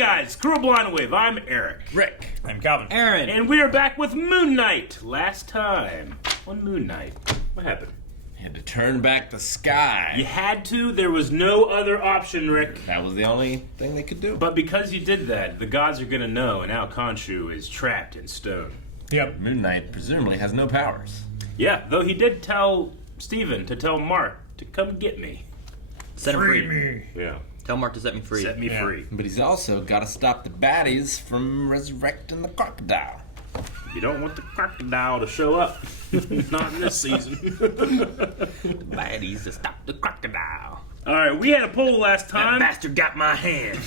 guys, Crew of Blind Wave. I'm Eric. Rick. I'm Calvin. Aaron. And we are back with Moon Knight. Last time on Moon Knight, what happened? You had to turn back the sky. You had to. There was no other option, Rick. That was the only thing they could do. But because you did that, the gods are going to know, and now Khonshu is trapped in stone. Yep. Moon Knight presumably has no powers. Yeah, though he did tell Steven to tell Mark to come get me. Set him free. me. Yeah. Tell Mark to set me free. Set me free. But he's also got to stop the baddies from resurrecting the crocodile. You don't want the crocodile to show up. Not in this season. Baddies to stop the crocodile. All right, we had a poll last time. That bastard got my hand.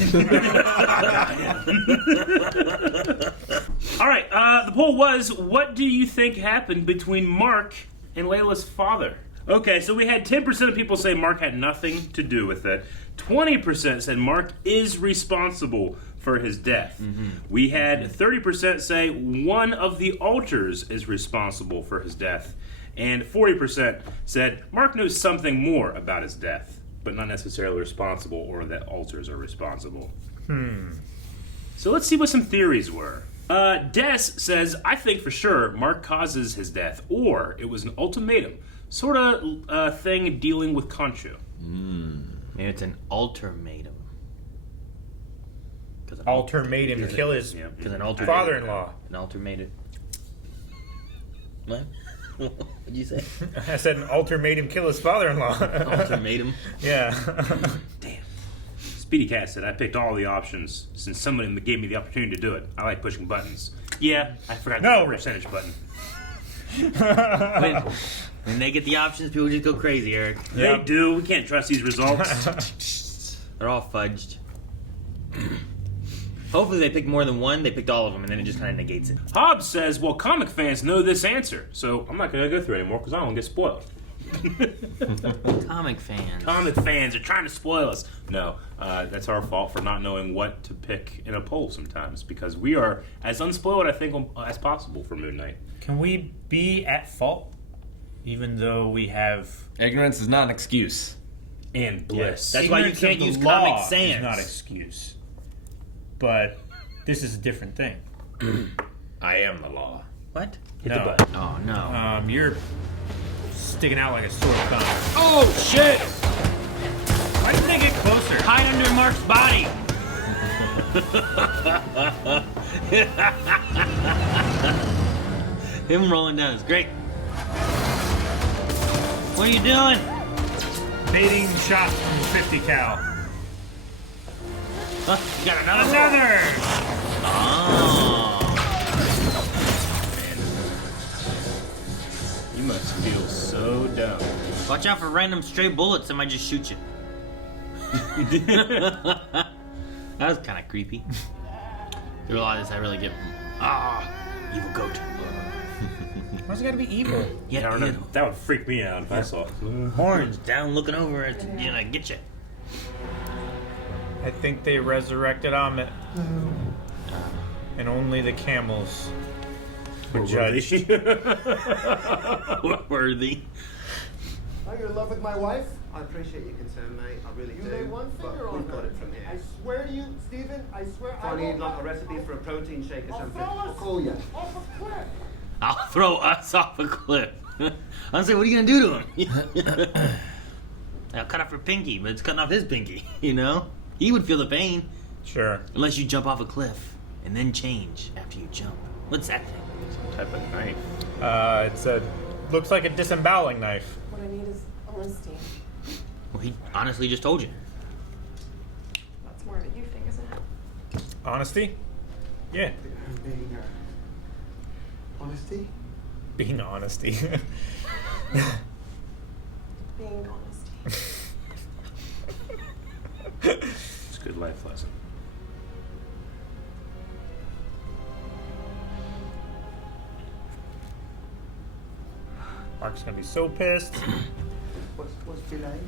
All right, the poll was, what do you think happened between Mark and Layla's father? Okay, so we had 10% of people say Mark had nothing to do with it. 20% said Mark is responsible for his death. We had 30% say one of the altars is responsible for his death. And 40% said Mark knows something more about his death, but not necessarily responsible or that altars are responsible. So let's see what some theories were. Des says, I think for sure Mark causes his death, or it was an ultimatum, sort of thing dealing with Khonshu. Maybe it's an ultimatum. Alter made him kill his Because an ultimatum. father-in-law. An ultimatum. What? What'd you say? I said an alter made him kill his father-in-law. Ultimatum. Yeah. Damn. Speedy Cat said, I picked all the options since somebody gave me the opportunity to do it. I like pushing buttons. Yeah, I forgot the percentage button. When they get the options, people just go crazy, Eric. They do. We can't trust these results. They're all fudged. Hopefully they picked more than one. They picked all of them, and then it just kind of negates it. Hobbs says, well, comic fans know this answer, so I'm not going to go through it anymore because I don't get spoiled. Comic fans. Comic fans are trying to spoil us. No, that's our fault for not knowing what to pick in a poll sometimes because we are as unspoiled, I think, as possible for Moon Knight. Can we be at fault even though we have... Ignorance is not an excuse. And bliss. That's why you Ignorance of can't the use law Comic Sans. is not excuse. But this is a different thing. I am the law. What? Hit the button. Oh, no. You're sticking out like a sore thumb. Oh, shit! Why didn't they get closer? Hide under Mark's body! Him rolling down is great. What are you doing? Baiting shots from 50 cal. Huh, you got another? Another! Oh. You must feel so dumb. Watch out for random stray bullets that might just shoot you. That was kind of creepy. Through a lot of this, I really get... evil goat. Why's it gotta be evil? Yeah, I don't know. That would freak me out if I saw it. horns down, looking over at get you. I think they resurrected Amit. And only the camels were judged. Worthy. Are you in love with my wife? I appreciate your concern, mate. I really do. You lay one but finger on we've got her. it from here. I swear to you, Stephen, I swear If I need like a recipe for a protein shake or I'll something, throw I'll us call you. off a cliff. I'll throw us off a cliff. I'm saying, what are you gonna do to him? I'll cut off her pinky, but it's cutting off his pinky. You know, he would feel the pain Sure. unless you jump off a cliff and then change after you jump. What's that thing? Some type of knife. It's a... Looks like a disemboweling knife. What I need is honesty. Well, he honestly just told you. That's more of a you thing, isn't it? Honesty? Yeah. Being honesty? Being honesty. Being honesty. It's a good life lesson. Mark's gonna be so pissed. What's delay?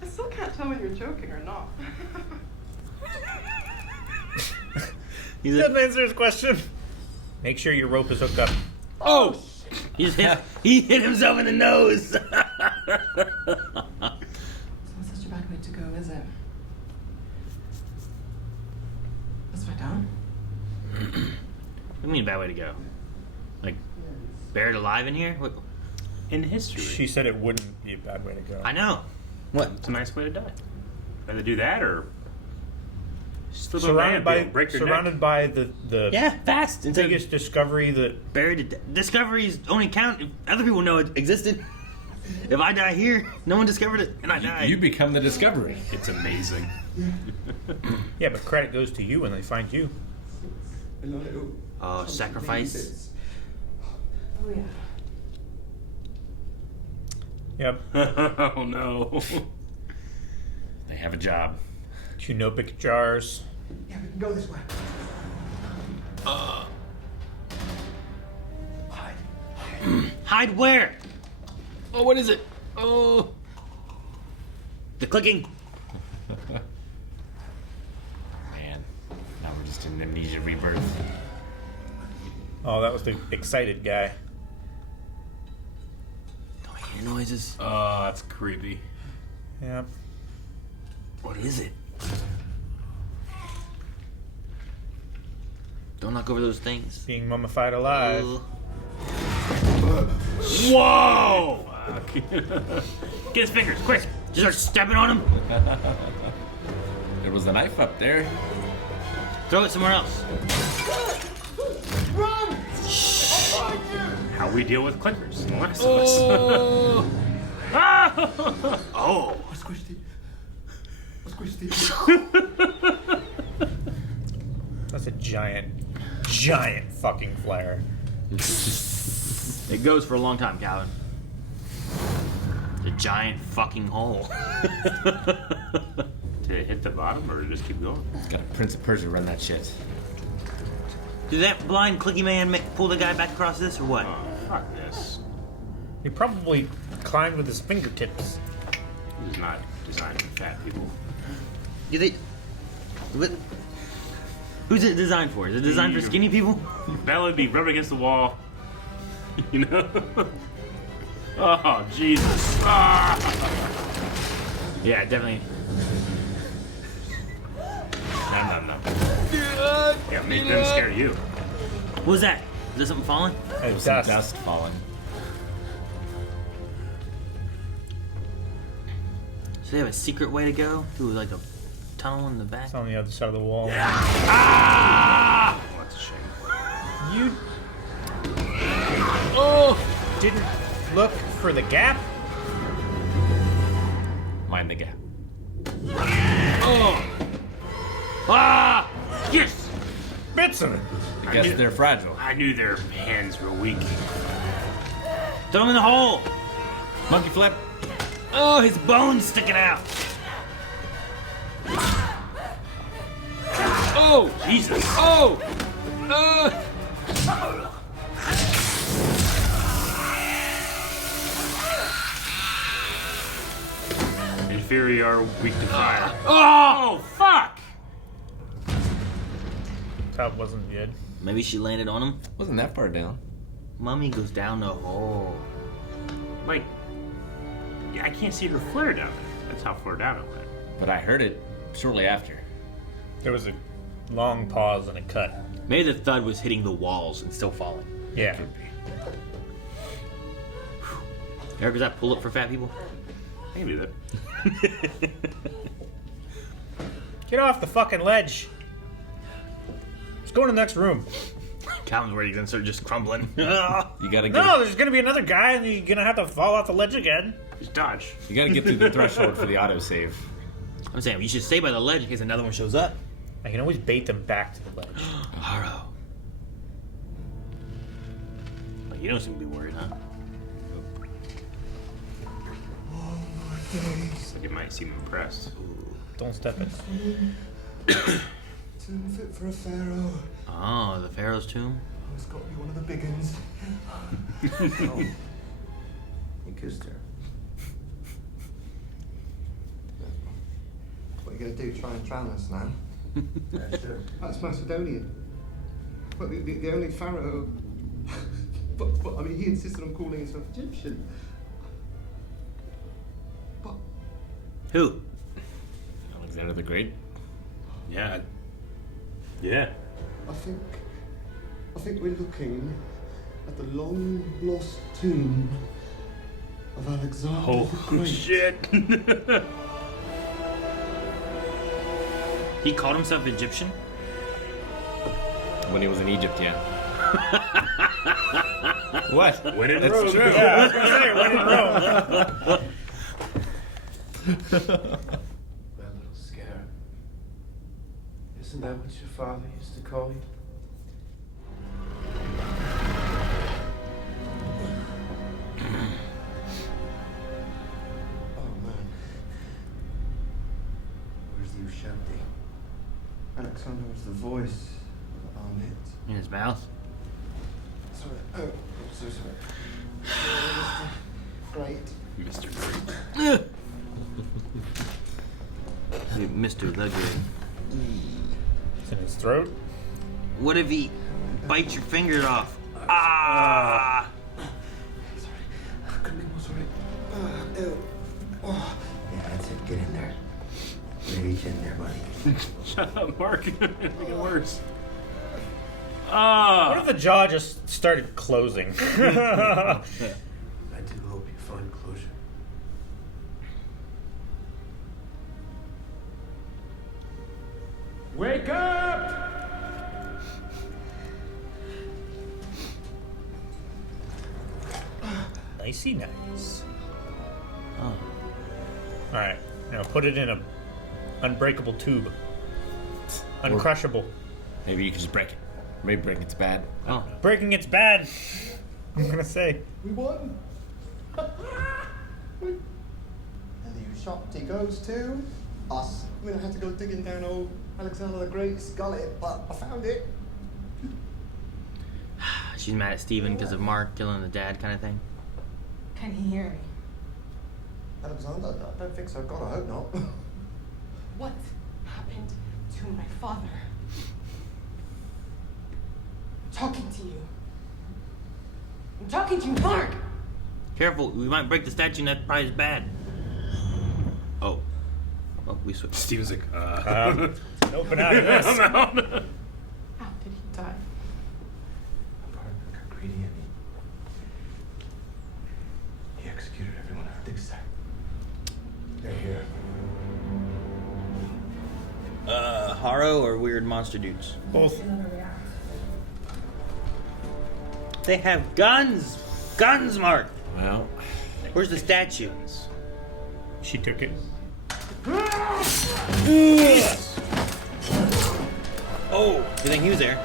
I still can't tell whether you're joking or not. He's Didn't answer his question. Make sure your rope is hooked up. oh! He hit himself in the nose. It's not such a bad way to go, is it? As down. What do you mean, bad way to go? Like, buried alive in here? What? In history. She said it wouldn't be a bad way to go. I know. What? It's a nice way to die. Either do that or slip a Surrounded van, by break your surrounded neck. by the Yeah, fast. Instead of biggest discovery that buried to death. Discoveries only count if other people know it existed. If I die here, no one discovered it, and I die. You become the discovery. It's amazing. yeah, but credit goes to you when they find you. Oh, sacrifice. Oh yeah. Yep. Oh no. They have a job. 2 notebook jars. Yeah, we can go this way. Hide where? Oh, what is it? Oh. The clicking. Man, now we're just in amnesia rebirth. Oh, that was the excited guy. Don't hear noises. Oh, that's creepy. Yep. What is it? Don't knock over those things. Being mummified alive. Whoa! Get his fingers, quick! Just start stepping on him. There was a knife up there. Throw it somewhere else. Run! How we deal with clickers in The Last of Us. Oh! I squished it. I squished it. That's a giant fucking flare. It goes for a long time, Calvin. The giant fucking hole. Did it hit the bottom or did it just keep going? It's got a Prince of Persia run that shit. Did that blind clicky man pull the guy back across this or what? Oh, fuck this. He probably climbed with his fingertips. This is not designed for fat people. Do they? What? Who's it designed for? Is it designed for skinny people? Bella would be rubbing against the wall. You know? Oh, Jesus. Ah! Yeah, definitely. No. Yeah, make them scare you. What was that? Is there something falling? It's Some dust. dust falling. So they have a secret way to go through like a tunnel in the back. It's on the other side of the wall. Ah! Oh, that's a shame. You didn't look for the gap? Mind the gap. Oh! Ah! Yes! Bits of it. I guess they're fragile. I knew their hands were weak. Throw him in the hole. Monkey flip. Oh, his bones sticking out. Oh! Jesus! Oh! Inferior, weak to fire. Oh! Fuck! That wasn't good. Maybe she landed on him. Wasn't that far down. Mummy goes down the hole. Like, yeah, I can't see her flare down there. That's how far down it went. But I heard it shortly after. There was a long pause and a cut. Maybe the thud was hitting the walls and still falling. Yeah. Eric, does that pull up for fat people? I can do that. Get off the fucking ledge. Let's go in the next room. Calvin's worried he's gonna start just crumbling. You gotta get. No, there's gonna be another guy and you're gonna have to fall off the ledge again. Just dodge. You gotta get through the threshold for the autosave. I'm saying you should stay by the ledge in case another one shows up. I can always bait them back to the ledge. Harrow. Like, you don't seem to be worried, huh? Looks like it might seem impressed. Don't step in. Tomb fit for a pharaoh. Oh, the Pharaoh's tomb? Oh, it's got to be one of the big uns. Oh. He kissed her. What are you going to do? Try and drown us now? Yeah, sure. That's Macedonian. But the only pharaoh. but I mean, he insisted on calling himself Egyptian. But Who? Alexander the Great. Yeah. Yeah. I think we're looking at the long lost tomb of Alexander the Oh Great. shit. He called himself Egyptian? When he was in Egypt, yeah. What? When in That's Rome. true. Yeah, I was gonna say, when in Rome. My little scarab. Isn't that what your father used to call you? Oh man. Where's the Ushabti? Alexander was the voice of Amit. In his mouth? Sorry. Oh, I'm so sorry. Great. Mr. Great. Mr. the Great. It's in his throat. What if he bites your fingers off? Ah! Sorry. Couldn't be more sorry. Ew. Oh. Yeah, that's it. Get in there. Reach in there, buddy. Shut up, Mark. Make it worse. What if the jaw just started closing? I do hope you find closure. Wake up! Nicey nice. Oh. Alright, now put it in a unbreakable tube. Uncrushable. Maybe you can just break it. Maybe breaking it's bad. Oh. Breaking it's bad. I'm gonna say. We won. And the Ushabti goes to us. I mean, I had to go digging down old Alexander the Great's gullet, but I found it. She's mad at Steven because of Mark killing the dad kind of thing. Can he hear me? Alexander? I don't think so. God, I hope not. What happened to my father? I'm talking to you. I'm talking to you, Mark! Careful, we might break the statue and that probably is bad. Oh. Oh, we switched. Steven's like, Nope, and out of this. I'm out. How did he die? My partner got greedy and he executed everyone at the dig site. They're here. Haro or weird monster dudes? Both. They have guns! Guns, Mark! Well, Where's the statue? She took it. Oh, good thing he was there.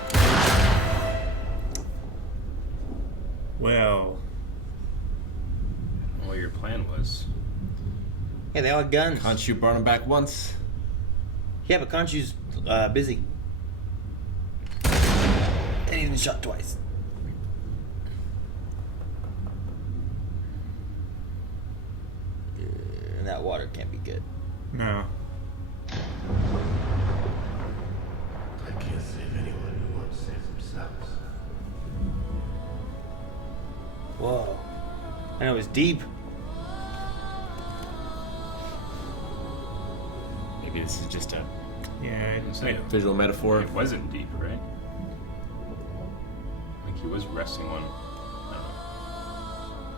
Well, What your plan was. Yeah, they all had guns. Khonshu brought him back once. Yeah, but Khonshu's busy. And he's been shot twice. And that water can't be good. no. I can't save anyone who won't save themselves. Whoa. I know it's deep. Maybe this is just a Yeah, Say, visual metaphor. it wasn't deep, right? I think he was resting on.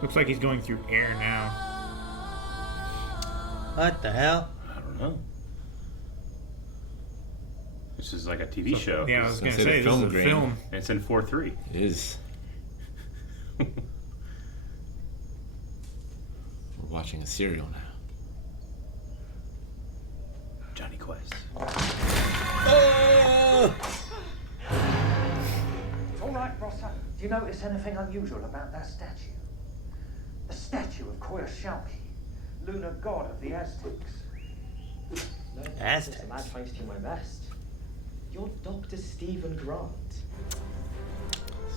looks like he's going through air now. What the hell? I don't know. This is like a TV show. Yeah, I was gonna gonna say say, the this is film a grain. film. It's in 4:3. It is. We're watching a serial now. Johnny Quest. All right, Rosser. Do you notice anything unusual about that statue? The statue of Koyoshalki, lunar god of the Aztecs. Aztecs? I'm thanks to my best. You're Dr. Stephen Grant.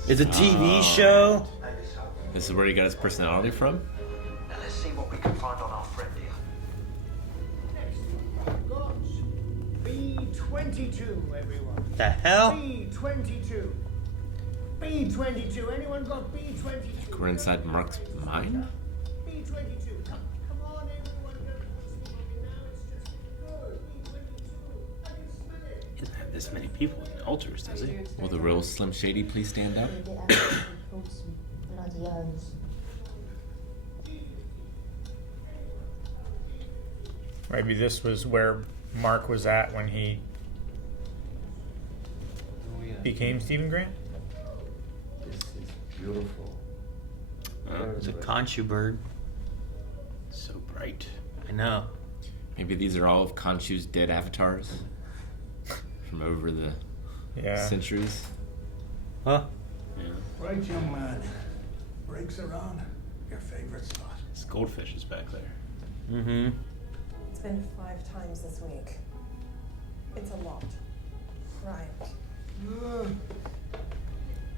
It's a TV show? This is where he got his personality from? Now let's see what we can find on our friend here. Got B22, everyone. The hell? B22. B22. Anyone got B22? We're inside Mark's mind? B22. Come on, everyone. Don't push me now. It's just good. B22. I can smell it. this many people in the altars, does he? Will the real Slim Shady please stand up? Bloody oaths. Maybe this was where Mark was at when he became Stephen Grant. This is beautiful. It's a Khonshu bird. So bright. I know. Maybe these are all of Khonshu's dead avatars from over the centuries. Huh? Yeah. Right, young man. Brakes are on. Your favorite spot. This goldfish is back there. Mm-hmm. It's been 5 times this week. It's a lot. Right.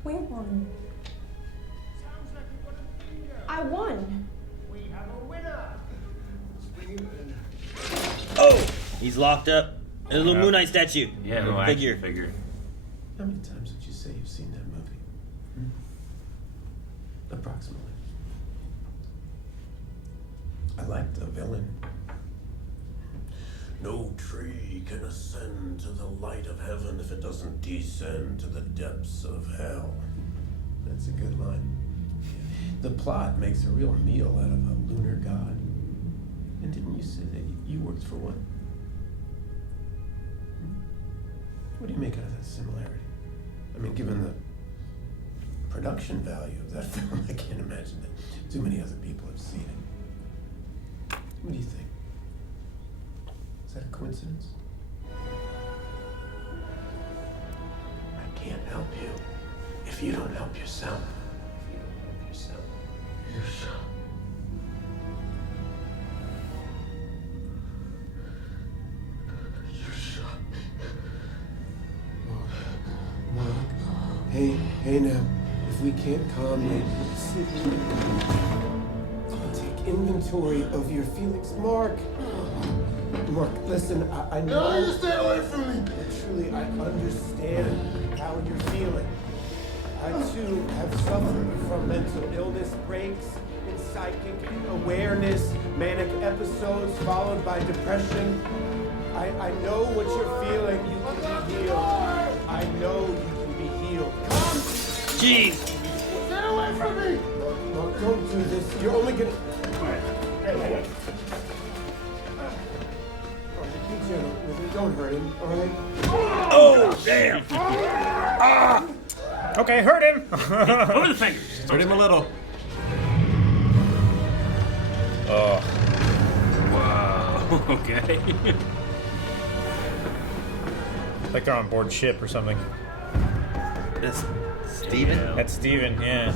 We won. Sounds like we've got a finger. I won. We have a winner. Stephen. Oh! He's locked up. A little Moon Knight statue. Yeah, no figure. action figure. How many times did you say you've seen that movie? Approximately. I like the villain. No tree can ascend to the light of heaven if it doesn't descend to the depths of hell. That's a good line. The plot makes a real meal out of a lunar god. And didn't you say that you worked for one? What do you make out of that similarity? I mean, given the production value of that film, I can't imagine that too many other people have seen it. What do you think? Is that a coincidence? I can't help you if you don't help yourself. If you don't help yourself. You're shot. You're shot. Mark. Hey now. If we can't calmly sit here and take inventory of your feelings, Mark. Mark, listen, I know. No, you stay away from me. Truly, I understand how you're feeling. I too have suffered from mental illness breaks in psychic awareness, manic episodes followed by depression. I know what you're feeling. You can be healed. I know you can be healed. Come! Jeez! Get away from me! Mark, don't do this. You're only gonna. Hey. Be gentle with him. Don't hurt him, alright? Oh, damn! Okay, hurt him. Over the fingers. Hurt him a little. Oh, Wow. Okay. like they're on board ship or something. That's Steven? Yeah. That's Steven, yeah.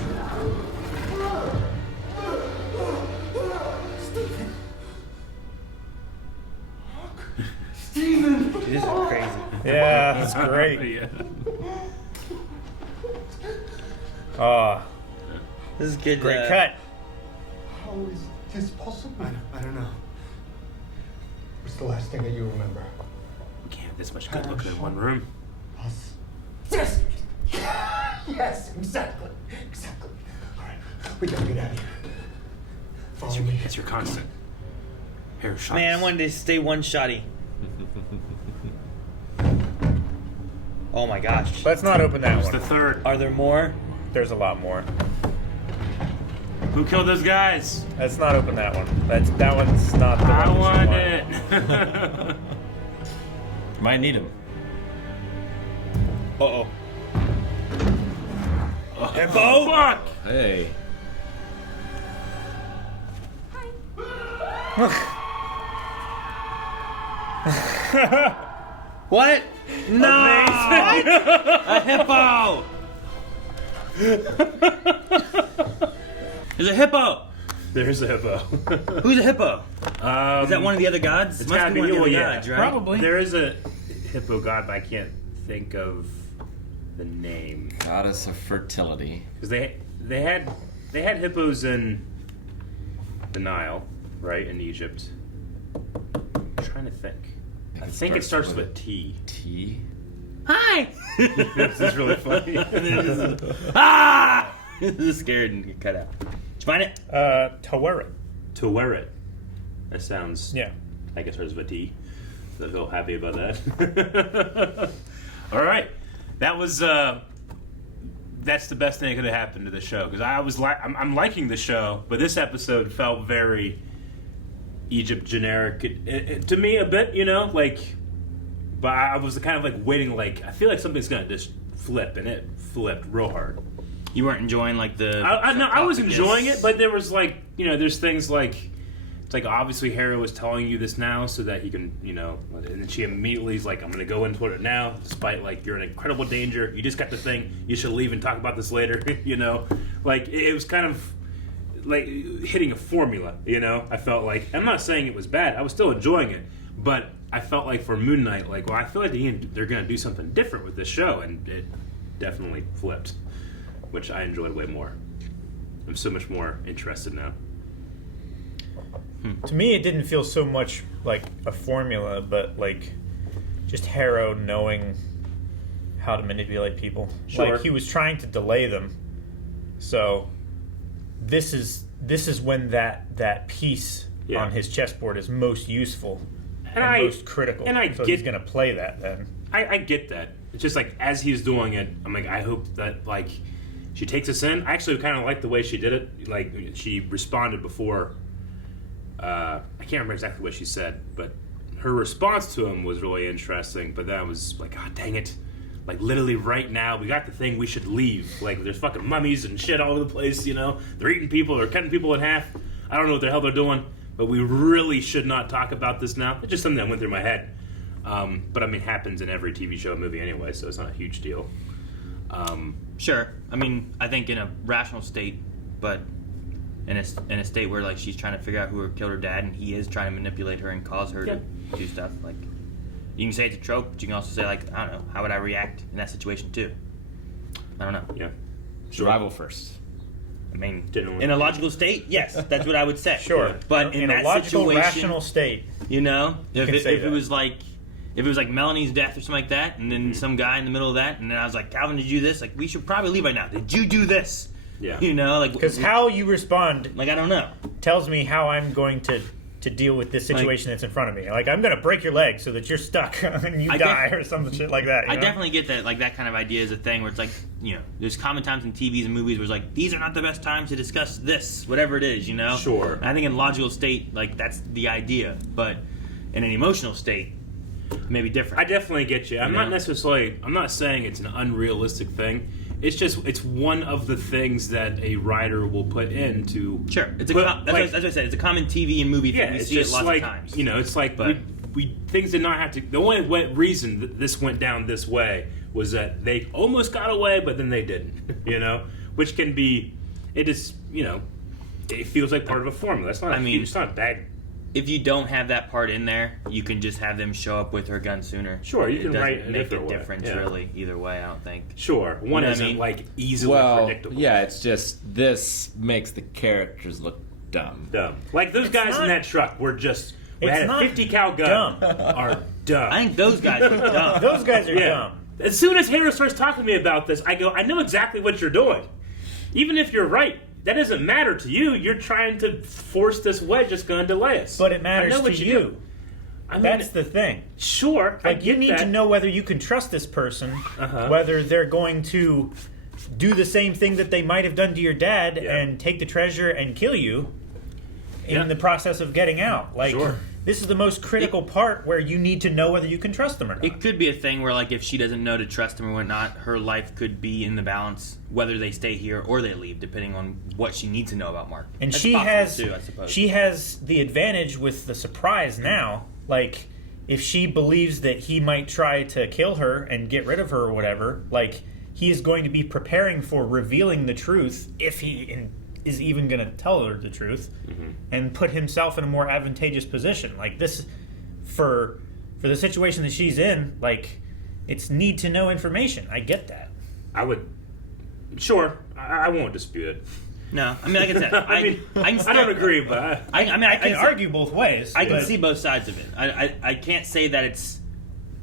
This is crazy. Yeah, that's great. Yeah. Oh, This is good. great cut. How is this possible? I don't know. What's the last thing that you remember? We can't have this much good looking in one room. Us. Yes! Yes, exactly. Exactly. All right, we gotta get out of here. Follow me. That's your constant. Hair shots. Man, I wanted to stay one-shotty. Oh my gosh. Let's not open that Who's the one. third? Are there more? There's a lot more. Who killed those guys? Let's not open that one. That one's not the I one. want that it. Might need him. Uh-oh. Hippo? Fuck! Hey. What? No! What? A hippo! There's a hippo! There's a hippo. Who's a hippo? Is that one of the other gods? It's Must gotta be be one of the well, other yeah, gods, right? Probably. There is a hippo god, but I can't think of the name. Goddess of fertility. Because they had hippos in the Nile, right, in Egypt. I'm trying to think. I think it starts with a T. T? Hi! This is really funny. Ah! This is scared and cut out. Did you find it? Taweret. To wear it. That sounds. Yeah. I guess starts with a T. So I feel happy about that. All right, that was that's the best thing that could have happened to the show because I'm liking the show, but this episode felt very Egypt generic to me a bit, But I was kind of like waiting, like I feel like something's gonna just flip, and it flipped real hard. You weren't enjoying like the. I was enjoying it, but there was like there's things like it's like obviously Harry was telling you this now so that he can and then she immediately is like I'm gonna go into it now, despite like you're in incredible danger. You just got the thing. You should leave and talk about this later. Like it was kind of like hitting a formula. I felt like I'm not saying it was bad. I was still enjoying it, but I felt like for Moon Knight, like I feel like they're gonna do something different with this show, and it definitely flipped, which I enjoyed way more. I'm so much more interested now. To me, it didn't feel so much like a formula, but like just Harrow knowing how to manipulate people. Sure. Like he was trying to delay them. So this is when that piece on his chessboard is most useful and most critical. And he's going to play that then. I get that. It's just like as he's doing it, I'm like I hope that like she takes us in. I actually kind of like the way she did it. Like she responded before. I can't remember exactly what she said, but her response to him was really interesting. But that was like, God dang it. Like, literally right now, we got the thing, we should leave. Like, there's fucking mummies and shit all over the place, They're eating people, they're cutting people in half. I don't know what the hell they're doing, but we really should not talk about this now. It's just something that went through my head. But, I mean, it happens in every TV show and movie anyway, so it's not a huge deal. Sure. I mean, I think in a rational state, but in a state where, like, she's trying to figure out who killed her dad, and he is trying to manipulate her and cause her to do stuff, like... You can say it's a trope, but you can also say, like, I don't know, how would I react in that situation, too? I don't know. Yeah. Survival first. I mean, in a logical state, yes, that's what I would say. Sure. Yeah. But in a that logical, situation, rational state, if it was like Melanie's death or something like that, and then some guy in the middle of that, and then I was like, Calvin, did you do this? Like, we should probably leave right now. Did you do this? Yeah. Because how you respond, like, I don't know, tells me how I'm going to deal with this situation that's in front of me. Like, I'm going to break your leg so that you're stuck and you die or some shit like that. I definitely get that. Like, that kind of idea is a thing where it's like, there's common times in TVs and movies where it's like, these are not the best times to discuss this, whatever it is, Sure. And I think in logical state, like, that's the idea. But in an emotional state, maybe different. I definitely get you. I'm not saying it's an unrealistic thing. It's one of the things that a writer will put into. Sure, that's what I said. It's a common TV and movie thing. We see it lots of times. It's like we things did not have to. The only reason that this went down this way was that they almost got away, but then they didn't. Which can be. It is. It feels like part of a formula. That's not. It's not bad. If you don't have that part in there, you can just have them show up with her gun sooner. Sure, you can write it doesn't make a difference really either way. I don't think. Sure, one isn't like easily predictable. Yeah, it's just this makes the characters look dumb. Like those guys in that truck were just. We had a 50 cal gun. Are dumb. I think those guys are dumb. Those guys are dumb. As soon as Harris starts talking to me about this, I go, I know exactly what you're doing. Even if you're right. That doesn't matter to you. You're trying to force this wedge that's going to delay us. But it matters to you. That's the thing. Sure. Like, you need to know whether you can trust this person, whether they're going to do the same thing that they might have done to your dad and take the treasure and kill you in the process of getting out. Like, this is the most critical part where you need to know whether you can trust them or not. It could be a thing where, like, if she doesn't know to trust him or whatnot, her life could be in the balance whether they stay here or they leave, depending on what she needs to know about Mark. And That's she has too, I suppose. She has the advantage with the surprise now. Like, if she believes that he might try to kill her and get rid of her or whatever, like, he is going to be preparing for revealing the truth if he is even going to tell her the truth and put himself in a more advantageous position. Like, this, for the situation that she's in, like, it's need to know information. I get that. I would, sure, I won't dispute it. No, I mean, like I said, I don't agree, but I can argue both ways. I can see both sides of it. I can't say that it's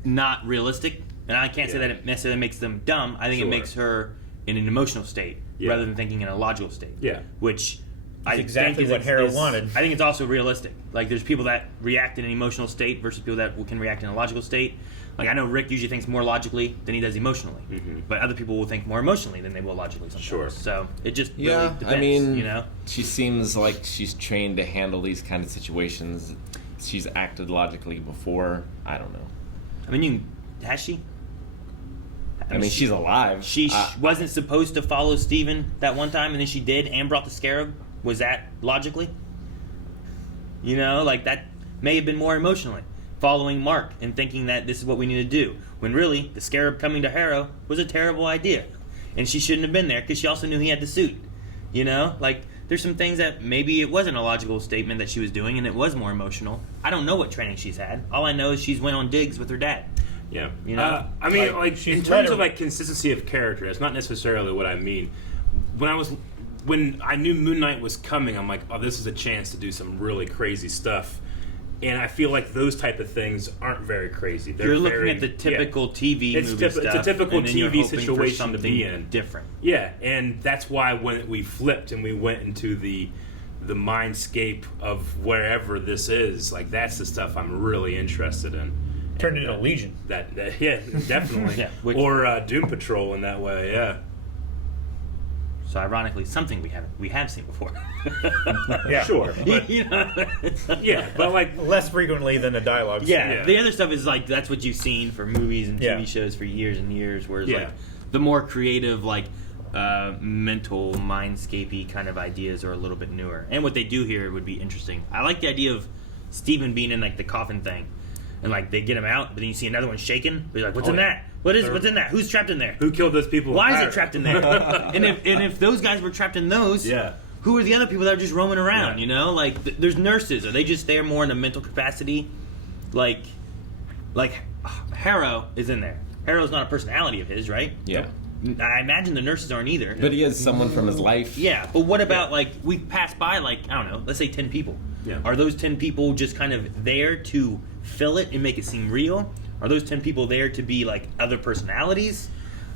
not realistic, and I can't say that it necessarily makes them dumb. I think it makes her in an emotional state rather than thinking in a logical state. Yeah. Which I exactly think what Harrow wanted. I think it's also realistic. Like, there's people that react in an emotional state versus people that can react in a logical state. Like, I know Rick usually thinks more logically than he does emotionally, but other people will think more emotionally than they will logically sometimes. Sure. So it just really Yeah, depends, I mean, you know? she seems like she's trained to handle these kind of situations. She's acted logically before. I don't know. I mean, has she? I mean, she's alive. She wasn't supposed to follow Steven that one time, and then she did and brought the scarab. Was that logically? You know, like, that may have been more emotionally. Following Mark and thinking that this is what we need to do. When really, the scarab coming to Harrow was a terrible idea. And she shouldn't have been there because she also knew he had the suit. You know? Like, there's some things that maybe it wasn't a logical statement that she was doing and it was more emotional. I don't know what training she's had. All I know is she's went on digs with her dad. Yeah. You know? I mean, like she's in terms let her- of like consistency of character, it's not necessarily what I mean. When I knew Moon Knight was coming, I'm like, oh, this is a chance to do some really crazy stuff. And I feel like those type of things aren't very crazy. They're You're looking very, at the typical TV It's movie stuff. it's a typical and then you're TV hoping for situation to be something in. different. Yeah, and that's why when we flipped and we went into the mindscape of wherever this is, like that's the stuff I'm really interested in. Turned into Legion. That yeah, definitely. Yeah, or Doom Patrol in that way. Yeah. So ironically, something we have seen before. Yeah. Sure. But, You know? yeah, but like Less frequently than the dialogue. Yeah, Yeah. the other stuff is like that's what you've seen for movies and TV Yeah. shows for years and years. Whereas Yeah. like the more creative, like mental mindscapey kind of ideas are a little bit newer. And what they do here would be interesting. I like the idea of Steven being in like the coffin thing, and like they get him out, but then you see another one shaking. But you're like, what's in that? What's in that? Who's trapped in there? who killed those people? Why is it trapped in there? and if those guys were trapped in those, Yeah. who are the other people that are just roaming around? Yeah. You know, like there's nurses. Are they just there more in a mental capacity? Like Harrow is in there. Harrow's not a personality of his, right? Yeah. I imagine the nurses aren't either. But he is someone from his life. Yeah, but what about like we passed by like I don't know, let's say 10 people. Yeah. Are those 10 people just kind of there to fill it and make it seem real? Are those 10 people there to be like other personalities?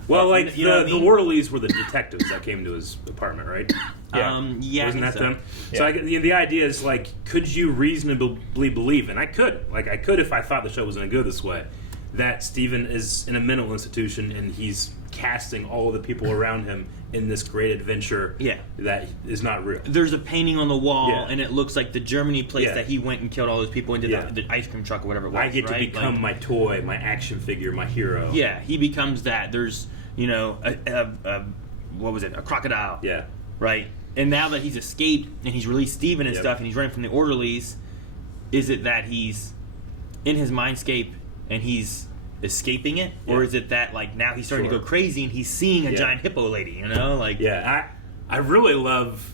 Well, like You know what I the mean? Worleys were the detectives that came to his apartment, right? Yeah, I Wasn't think that so. them? Yeah. So the idea is like, could you reasonably believe, and I could if I thought the show was going to go this way, that Steven is in a mental institution and he's casting all of the people around him in this great adventure Yeah. that is not real. There's a painting on the wall, Yeah. and it looks like the Germany place Yeah. that he went and killed all those people and did Yeah. the ice cream truck or whatever it was. I get to right? become Like, my toy, my action figure, my hero. Yeah, he becomes that. There's, you know, what was it? A crocodile. Yeah. Right? And now that he's escaped and he's released Steven and Yep. stuff and he's running from the orderlies, is it that he's in his mindscape and he's escaping it? Or Yeah. is it that, like, now he's starting to Sure. go crazy and he's seeing a Yeah. giant hippo lady, you know? Like, Yeah, I really love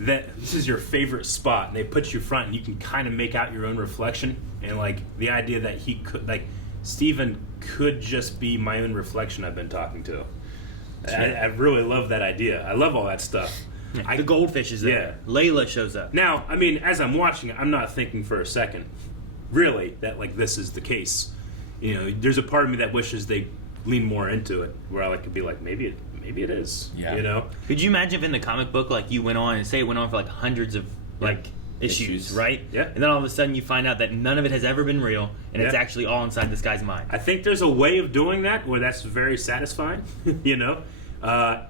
that this is your favorite spot and they put you front and you can kind of make out your own reflection and like the idea that he could like Steven could just be my own reflection I've been talking to. I really love that idea. I love all that stuff. the goldfish is there. Layla shows up. Now, I mean, as I'm watching it, I'm not thinking for a second, really, that like this is the case. You know, there's a part of me that wishes they lean more into it, where I like could be like, maybe it is. Yeah. You know. Could you imagine if in the comic book, like, you went on and say it went on for like hundreds of like issues, right? Yeah. And then all of a sudden you find out that none of it has ever been real, and it's Yeah. actually all inside this guy's mind. I think there's a way of doing that where that's very satisfying, you know,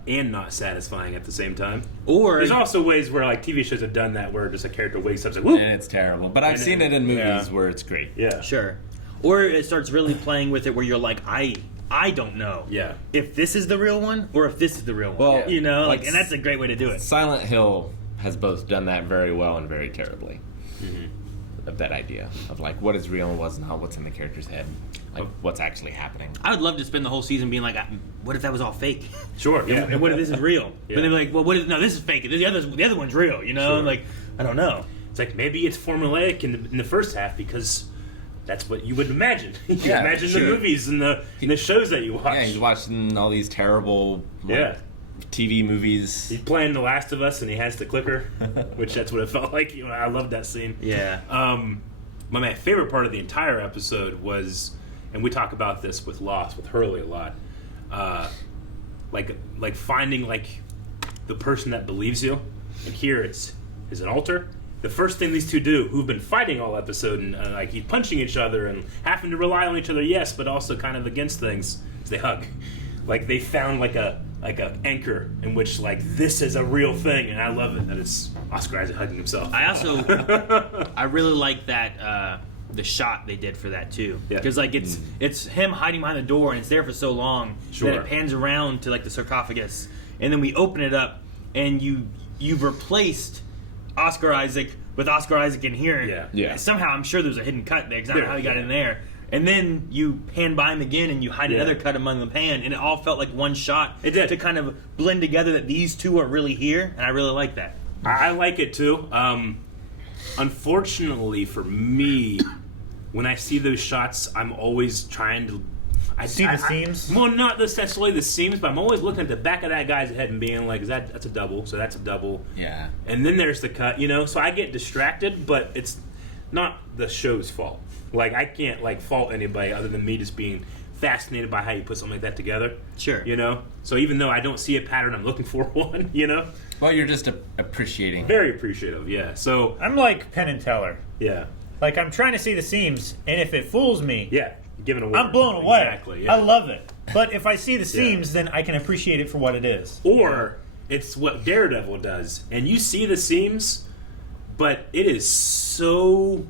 and not satisfying at the same time. Or There's also ways where like TV shows have done that where just a character wakes up and like, woo, And it's terrible. But I've And seen it in movies yeah. where it's great. yeah, sure. Or it starts really playing with it where you're like, I don't know. yeah, If this is the real one or if this is the real one. Well, you know, like, and that's a great way to do it. Silent Hill has both done that very well and very terribly. Of that idea of like what is real and what's not, what's in the character's head, like what's actually happening. I would love to spend the whole season being like, what if that was all fake? sure, yeah. And what if this is real? Yeah. But they're like, well, what if, no, this is fake. The other one's real, you know? Sure. And like, I don't know. It's like maybe it's formulaic in the first half because that's what you would imagine. You Yeah, imagine sure. the movies and the shows that you watch. Yeah, he's watching all these terrible Yeah. TV movies. He's playing The Last of Us and he has the clicker, which that's what it felt like. You know, I loved that scene. Yeah. My favorite part of the entire episode was, and we talk about this with Lost, with Hurley a lot, like finding like the person that believes you. And here it's is an altar. The first thing these two do, who've been fighting all episode and like keep punching each other and having to rely on each other, yes, but also kind of against things, is they hug. Like they found like a anchor in which like this is a real thing, and I love it that it's Oscar Isaac hugging himself. I also I really like that the shot they did for that too, because like it's him hiding behind the door and it's there for so long that it pans around to like the sarcophagus, and then we open it up and you've replaced Oscar Isaac with Oscar Isaac in here. Yeah. Somehow I'm sure there's a hidden cut there because I don't know how he got in there. And then you pan by him again and you hide another cut among the pan, and it all felt like one shot. It did. To kind of blend together that these two are really here, and I really like that. I like it too. Unfortunately for me, when I see those shots, I'm always trying to See the seams? Well, not necessarily the seams, but I'm always looking at the back of that guy's head and being like, that's a double, so that's a double. Yeah. And then there's the cut, so I get distracted, but it's not the show's fault. Like, I can't, fault anybody other than me just being fascinated by how you put something like that together. Sure. So even though I don't see a pattern, I'm looking for one, Well, you're just appreciating. Very appreciative, yeah. So, I'm like Penn and Teller. yeah. Like, I'm trying to see the seams, and if it fools me, Yeah. Giving away. I'm blown away. Exactly, yeah. I love it. But if I see the seams, then I can appreciate it for what it is. Or it's what Daredevil does, and you see the seams, but it is so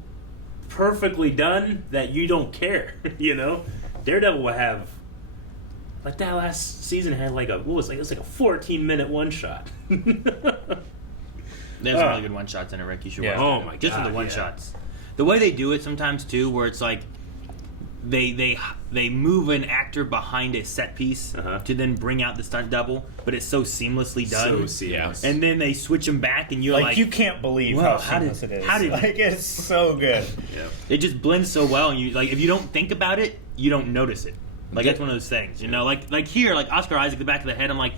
perfectly done that you don't care. Daredevil will have like that last season had it was like a 14-minute one shot. There's some really good one shots in it, Rick. You should watch Oh it. my Just for God, the one shots. The way they do it sometimes too, where it's like they move an actor behind a set piece to then bring out the stunt double, but it's so seamlessly done. So seamless. And then they switch them back, and you're like you can't believe Wow, how seamless it is. how did- it's so good. Yeah. it just blends so well, and you if you don't think about it, you don't notice it. Like that's one of those things, Like here, like Oscar Isaac, the back of the head, I'm like,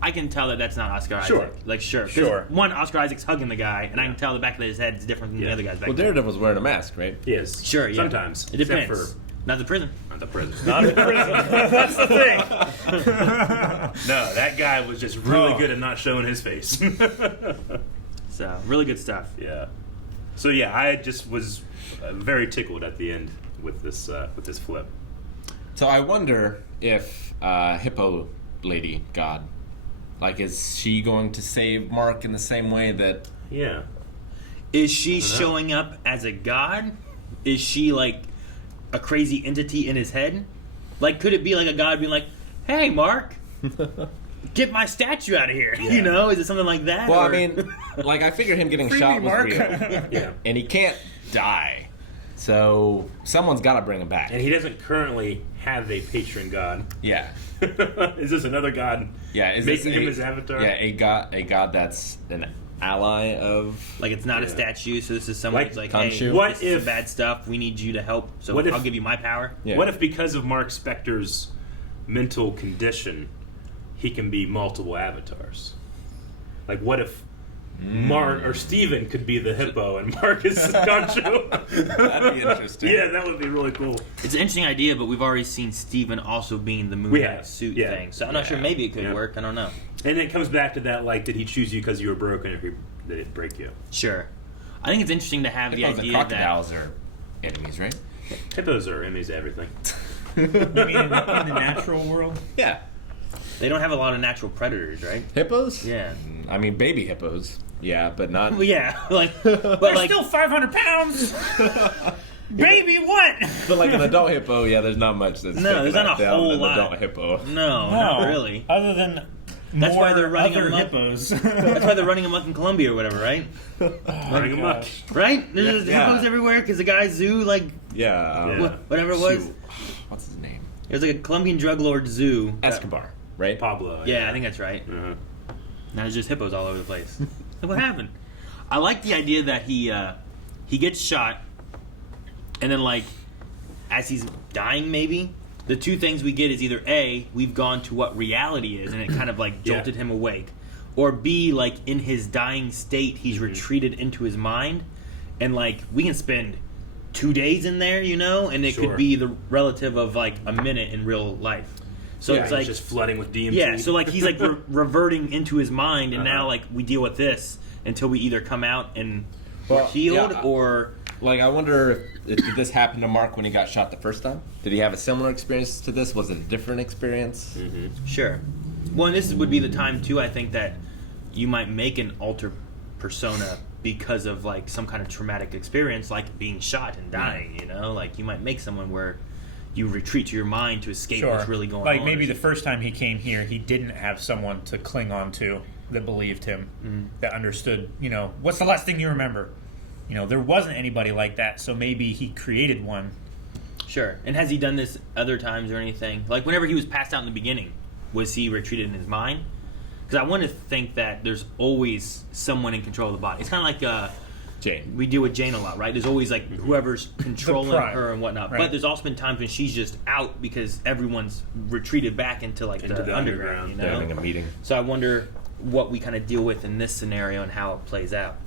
I can tell that that's not Oscar Sure. Isaac. Like sure. 'Cause Sure. One, Oscar Isaac's hugging the guy, and I can tell the back of his head is different than the other guy's back. Well, there. Daredevil's wearing a mask, right? He is. Sure, yeah. Sometimes. It depends. Except Not the prison. for not the prison. Not in prison. That's the thing. No, that guy was just really good at not showing his face. So really good stuff. Yeah. So yeah, I just was very tickled at the end with this flip. So I wonder if Hippo Lady God, is she going to save Mark in the same way that? Yeah. Is she showing up as a god? Is she like a crazy entity in his head? Like, could it be like a god being like, "Hey, Mark, get my statue out of here"? Yeah. Is it something like that? Well, or- I mean, I figure him getting shot was Mark. real, Yeah. and he can't die. So someone's got to bring him back. And he doesn't currently have a patron god. Yeah. Is this another god? Yeah, is making this him his avatar? Yeah, a god that's an ally of. like it's not a Yeah. statue, so this is someone Like who's like, Khonshu. "Hey, What this is if- bad stuff? We need you to help, so What if- I'll give you my power." Yeah. What if because of Mark Spector's mental condition, he can be multiple avatars? Like, what if Mark or Steven could be the hippo and Mark is Khonshu? That'd be interesting. Yeah, that would be really cool. It's an interesting idea, but we've already seen Steven also being the We Moon have, Knight suit yeah. thing, so I'm not sure. Yeah. Maybe it could Yeah. work. I don't know. And it comes back to that, did he choose you because you were broken, or did it break you? Sure. I think it's interesting to have the the idea that crocodiles are enemies, right? Hippos are enemies to everything. You mean in the natural world? Yeah. they don't have a lot of natural predators, right? Hippos? Yeah. I mean, baby hippos. Yeah, but not. Well, yeah, but They're like still 500 pounds. Baby, what? But like an adult hippo, yeah, there's not much that's No, there's taking not that a down whole than an lot. adult hippo. no, not really. Other than That's more why they're running other amok. hippos. That's why they're running amok in Colombia or whatever, right? Running amok. Right? There's just Yeah. hippos everywhere because the guy's zoo, like Yeah. Yeah. whatever it was. shoot. What's his name? It was like a Colombian drug lord zoo. Escobar, right? Pablo. Yeah, I think that's right. Uh-huh. Now there's just hippos all over the place. Like, what happened? I like the idea that he gets shot, and then like as he's dying, maybe the two things we get is either A, we've gone to what reality is, and it kind of like Yeah. jolted him awake, or B, like in his dying state, he's retreated into his mind, and like we can spend 2 days in there, and it Sure. could be the relative of like a minute in real life. So Yeah, it's he's like just flooding with DMT. yeah, so like he's like reverting into his mind, and now Uh-huh. like we deal with this, until we either come out and Well, we're healed yeah, or. Like, I wonder if did this happen to Mark when he got shot the first time? Did he have a similar experience to this? Was it a different experience? Sure. Well, and this would be the time too. I think that you might make an alter persona because of like some kind of traumatic experience, like being shot and dying. You know, like you might make someone where you retreat to your mind to escape what's really going on. Like maybe the first time he came here, he didn't have someone to cling on to that believed him, that understood. You know, what's the last thing you remember? You know, there wasn't anybody like that, so maybe he created one. Sure. And has he done this other times or anything? Like whenever he was passed out in the beginning, was he retreated in his mind? Because I want to think that there's always someone in control of the body. It's kind of like Jane. we deal with Jane a lot, right? There's always like whoever's controlling prime, her and whatnot. right. But there's also been times when she's just out because everyone's retreated back into like the underground. You They're having know. a meeting. So I wonder what we kind of deal with in this scenario and how it plays out.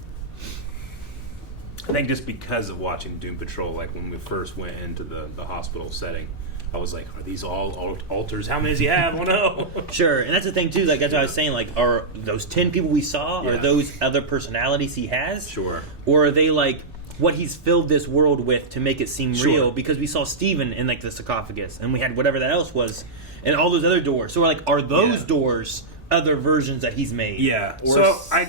I think just because of watching Doom Patrol, like when we first went into the hospital setting, I was like, are these all alters? How many does he have? Oh no. Sure, and that's the thing too. Like that's what I was saying. Like, are those 10 people we saw? Are Yeah. those other personalities he has? Sure. Or are they like what he's filled this world with to make it seem Sure. real? Because we saw Steven in like the sarcophagus, and we had whatever that else was, and all those other doors. So we're like, are those Yeah. doors other versions that he's made? Yeah. Or So I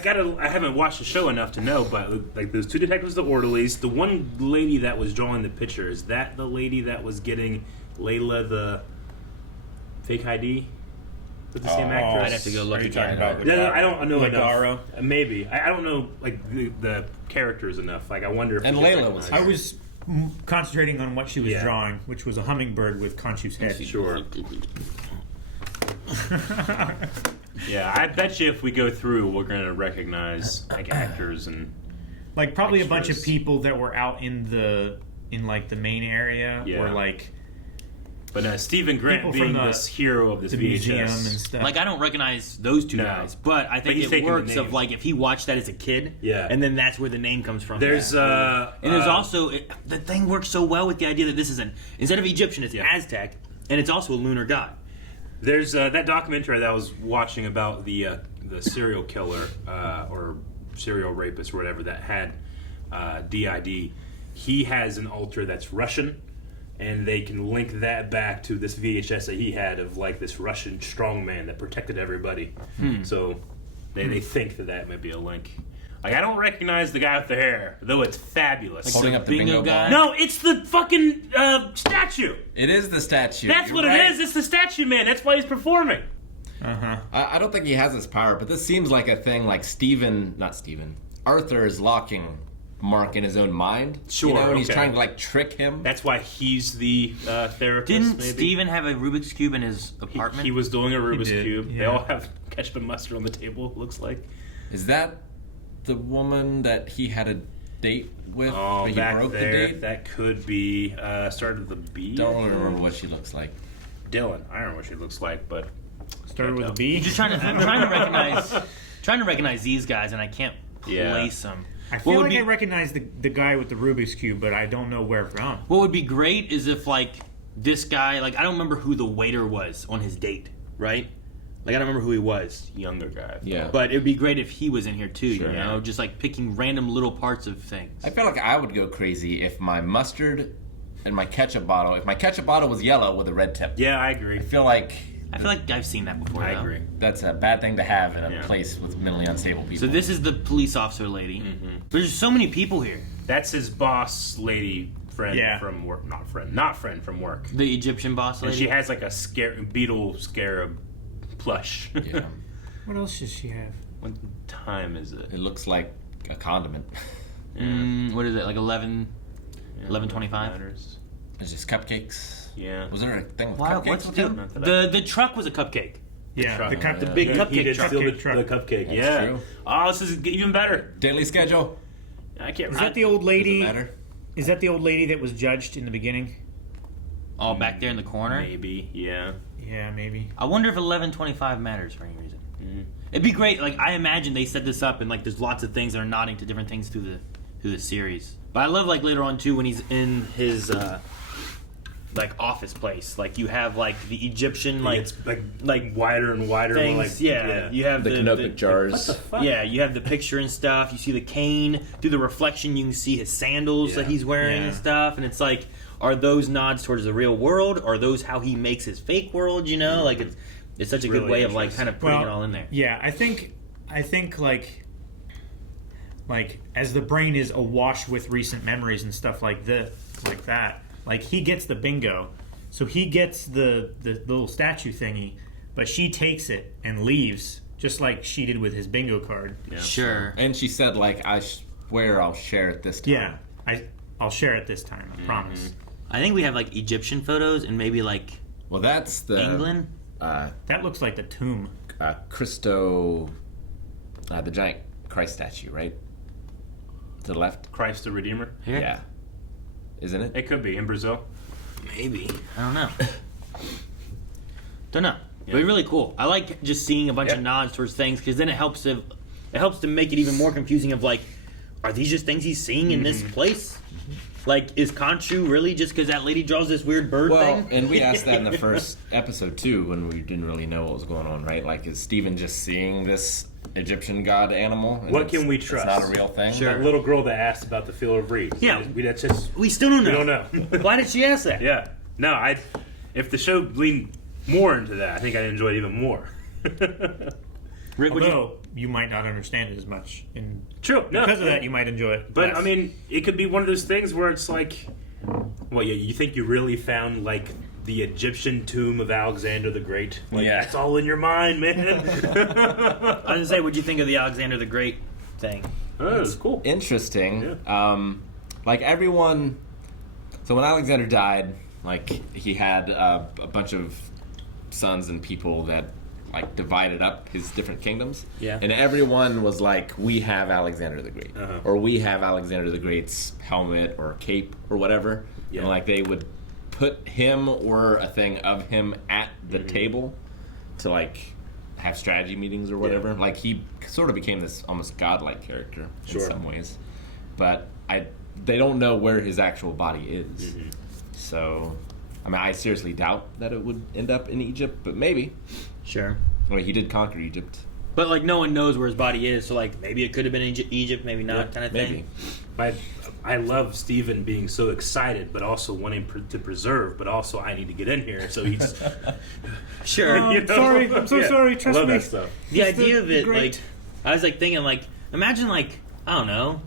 haven't watched the show enough to know, but like those two detectives, the orderlies, the one lady that was drawing the picture, is that the lady that was getting Layla the fake ID with the same actress? I'd have to go look Are you again. talking about No, I don't know Ligaro? enough. Maybe I don't know like the characters enough. Like I wonder if And we could Layla was- recognize- I was concentrating on what she was Yeah. drawing, which was a hummingbird with Khonshu's head. Sure. Yeah, I bet you if we go through, we're gonna recognize like actors and Like probably a bunch of Extras. people that were out in like the main area, Yeah. or like but Stephen Grant People being from the- this hero of this the VHS. museum and stuff. Like I don't recognize those two No. guys, but I think he's it taking the works of name. like if he watched that as a kid, Yeah. and then that's where the name comes from. There's and there's also the thing works so well with the idea that this is instead of Egyptian, it's Yeah. Aztec, and it's also a lunar god. There's that documentary that I was watching about the serial killer or serial rapist or whatever that had DID. He has an altar that's Russian, and they can link that back to this VHS that he had of like this Russian strongman that protected everybody. So they think that might be a link. Like I don't recognize the guy with the hair, though it's fabulous. Holding up the bingo guy. ball. No, it's the fucking statue. It is the statue. That's You're what right. it is. It's the statue man. That's why he's performing. I don't think he has this power, but this seems like a thing like Arthur is locking Mark in his own mind. Sure, You know, and he's okay. trying to like trick him. That's why he's the therapist. Didn't maybe? Steven have a Rubik's Cube in his He, apartment? he was doing a Rubik's did, Cube. They yeah. all have ketchup and mustard on the table, it looks like. Is that the woman that he had a date with? Oh, but he back broke there. the date? That could be started with a B. Don't really remember what she looks like. Dylan. I don't know what she looks like, but started with a tell. B. I'm trying to recognize these guys, and I can't Yeah. place them. I feel What would like be- I recognize the guy with the Rubik's Cube, but I don't know where from. What would be great is if like this guy, like I don't remember who the waiter was on his date, right? Like I don't remember who he was, younger guy. Yeah. but it would be great if he was in here too. Sure. You know, just like picking random little parts of things. I feel like I would go crazy if my mustard and my ketchup bottle, if my ketchup bottle was yellow with a red tip. Yeah, I agree. I feel like I've seen that before. I though. agree. that's a bad thing to have in a Yeah. place with mentally unstable people. So this is the police officer lady. Mm-hmm. There's so many people here. That's his boss lady friend Yeah. from work. Not friend from work. The Egyptian boss And lady. she has like a beetle scarab plush. Yeah. What else does she have? What time is it? It looks like a condiment. What is it? Like 11:25. Matters. It's just cupcakes. Yeah. Was there a thing with Why, cupcakes what's with the, it? the truck was a cupcake. Yeah, truck. the big He cupcake did truck. steal Truck. the cupcake. That's yeah. true. Oh, this is even better. Daily schedule? I can't. Is that the old Does it lady? matter? Is that the old lady that was judged in the beginning? All back there in the corner. Maybe. Yeah. Yeah, maybe. I wonder if 11:25 matters for any reason. It'd be great. Like I imagine they set this up, and like there's lots of things that are nodding to different things through the series. But I love like later on too when he's in his office place. Like you have like the Egyptian like it's like wider and wider. things. Like, yeah, you have The canopic jars. What the fuck? Yeah, you have the picture and stuff. You see the cane through the reflection. You can see his sandals that he's wearing and stuff. And it's like, are those nods towards the real world? Or are those how he makes his fake world? You know, like it's such a good really way of like kind of putting it all in there. Yeah, I think like as the brain is awash with recent memories and stuff like that. Like he gets the bingo, so he gets the little statue thingy, but she takes it and leaves, just like she did with his bingo card. Yeah. Sure. And she said, like, I swear I'll share it this time. Yeah, I'll share it this time. I promise. I think we have like Egyptian photos and maybe like Well, that's the England. That looks like the tomb. Christo, the giant Christ statue, right? To the left. Christ the Redeemer. Here? Yeah. Isn't it? It could be in Brazil. Maybe. I don't know. Don't know. But it's really cool. I like just seeing a bunch of nods towards things because then it helps to make it even more confusing of like, are these just things he's seeing in this place? Like, is Khonshu really just because that lady draws this weird bird thing? And we asked that in the first episode too, when we didn't really know what was going on, right? Like, is Steven just seeing this Egyptian god animal? And What can we trust? It's not a real thing. Sure. That little girl that asked about the Field of Reeds. Yeah. That's just We still don't know. we don't know. Why did she ask that? Yeah. No, if the show leaned more into that, I think I'd enjoy it even more. Rick, would you? Although you might not understand it as much, and True. No. because of that, you might enjoy it. But less. I mean, it could be one of those things where it's like, well, yeah, you think you really found like the Egyptian tomb of Alexander the Great? Like, Yeah. it's all in your mind, man. I was gonna say, what'd you think of the Alexander the Great thing? Oh, it's cool. Interesting. Like everyone. So when Alexander died, like he had a bunch of sons and people that like divided up his different kingdoms. Yeah. And everyone was like, we have Alexander the Great. Uh-huh. Or we have Alexander the Great's helmet or cape or whatever. Yeah. And like they would put him or a thing of him at the table to like have strategy meetings or whatever. Yeah. Like he sort of became this almost godlike character in Sure. some ways. But they don't know where his actual body is. So I mean, I seriously doubt that it would end up in Egypt, but maybe. Sure. Well, he did conquer Egypt. But like no one knows where his body is, so like maybe it could have been in Egypt, maybe not, kind of thing. Maybe. I love Steven being so excited, but also wanting to preserve, but also I need to get in here. So he's Sure. you know? I'm so sorry, trust I love me. that stuff. The It's idea of it, great. like, I was like thinking, like, imagine, like, I don't know,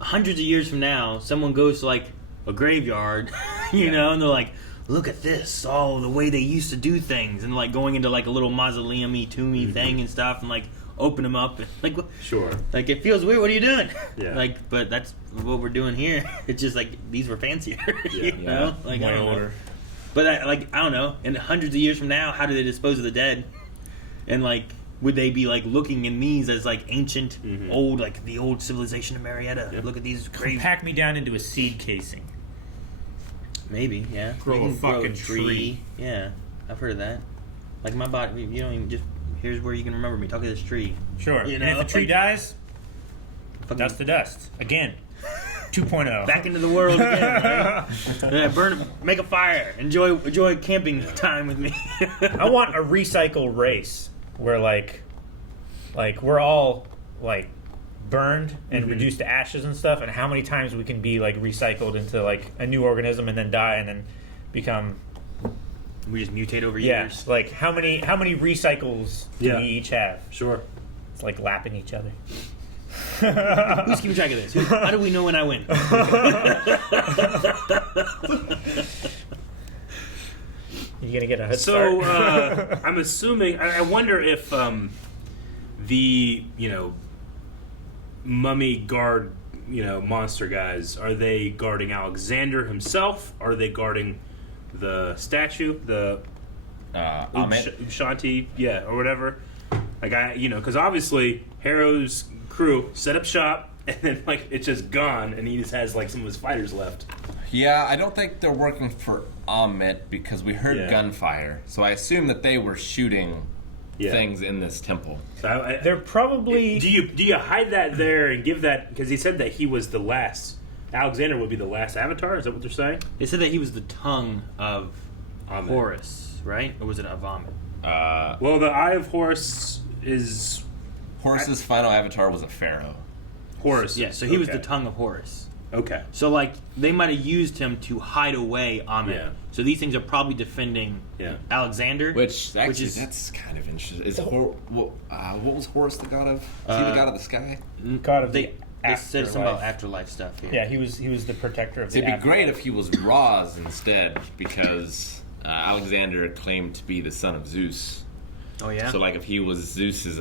hundreds of years from now, someone goes to like a graveyard, you know, and they're like, look at this, oh, the way they used to do things, and like going into like a little mausoleum-y, tomb-y thing and stuff, and like open them up, and, like, Sure. like it feels weird. What are you doing? Yeah. Like, but that's what we're doing here. It's just like these were fancier, you Yeah. know? Like, I Way don't know. older. But I don't know. And hundreds of years from now, how do they dispose of the dead? And like, would they be like looking in these as like ancient, old, like the old civilization of Marietta? Look at these graves. Pack me down into a seed casing. Maybe, yeah. Grow You a can fucking tree. Yeah, I've heard of that. Like my body, you don't even just. Here's where you can remember me. Talk to this tree. Sure. You And know, if the tree like- dies, Fucking dust to dust. Again. 2.0. back into the world again. Right? Yeah, burn, make a fire. Enjoy camping time with me. I want a recycle race where like we're all like burned and reduced to ashes and stuff, and how many times we can be like recycled into like a new organism and then die and then become We just mutate over yeah, years. like how many recycles do Yeah. we each have? Sure. It's like lapping each other. Who's keeping track of this? How do we know when I win? You're gonna get a head So start. I'm assuming. I wonder if the mummy guard monster guys, are they guarding Alexander himself? Are they guarding the statue, the Ahmed. Ushanti, or whatever? Like because obviously Harrow's crew set up shop, and then like it's just gone, and he just has like some of his fighters left. Yeah, I don't think they're working for Ahmed because we heard Yeah. gunfire. So I assume that they were shooting Yeah. things in this temple. So They're probably do you hide that there and give that, because he said that he was the last Alexander would be the last Avatar. Is that what they're saying? They said that he was the tongue of Amen. Horus, right? Or was it of Amen? Well, the Eye of Horus is Horus's final avatar was a pharaoh. Horus. Yeah, so he was okay. the tongue of Horus. Okay. So, like, they might have used him to hide away Amen. Yeah. So these things are probably defending Alexander. Which, actually, is, that's kind of interesting. Is what was Horus the god of? Is he the god of the sky? God of they said something about afterlife. afterlife stuff here. Yeah, he was the protector of the It'd be great afterlife. if he was Ra's instead, because Alexander claimed to be the son of Zeus. Oh, yeah? So, like, if he was Zeus's,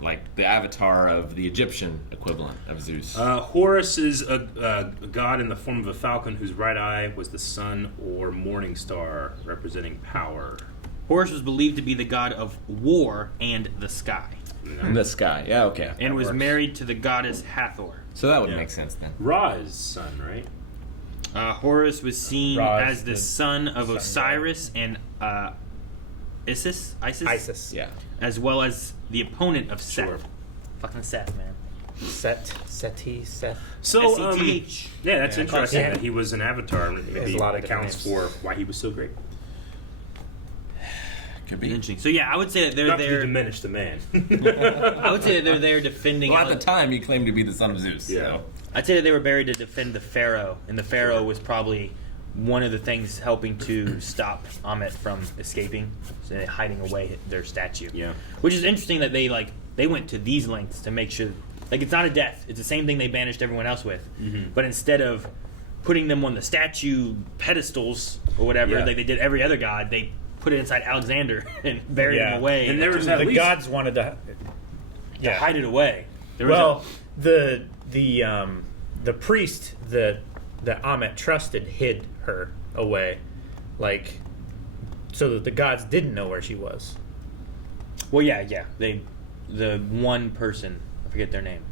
like, the avatar of the Egyptian equivalent of Zeus. Horus is a god in the form of a falcon whose right eye was the sun or morning star, representing power. Horus was believed to be the god of war and the sky. In the sky, yeah, okay. And was married to the goddess Hathor. So that would make sense then. Ra's son, right? Horus was seen Ra's as the son of Osiris and Isis, Yeah. as well as the opponent of Seth. Sure. Fucking Seth, man. Seth. So, SETH. yeah, that's interesting yeah. that he was an Avatar. And There's maybe a lot of accounts different for why he was so great. Could be. Interesting. So yeah, I would say that they're Not to there. diminish the man. I would say that they're there defending. Well, at the time, he claimed to be the son of Zeus. Yeah. So. I'd say that they were buried to defend the pharaoh, and the pharaoh was probably one of the things helping to stop Ammit from escaping, so they're hiding away their statue. Yeah. Which is interesting that they went to these lengths to make sure, like, it's not a death. It's the same thing they banished everyone else with, but instead of putting them on the statue pedestals or whatever, Yeah. like they did every other god, they put it inside Alexander and buried him away. And there was at The least gods wanted to hide it away. There was Well, the priest that Ammit trusted hid her away, like, so that the gods didn't know where she was. Well, yeah. The one person, I forget their name.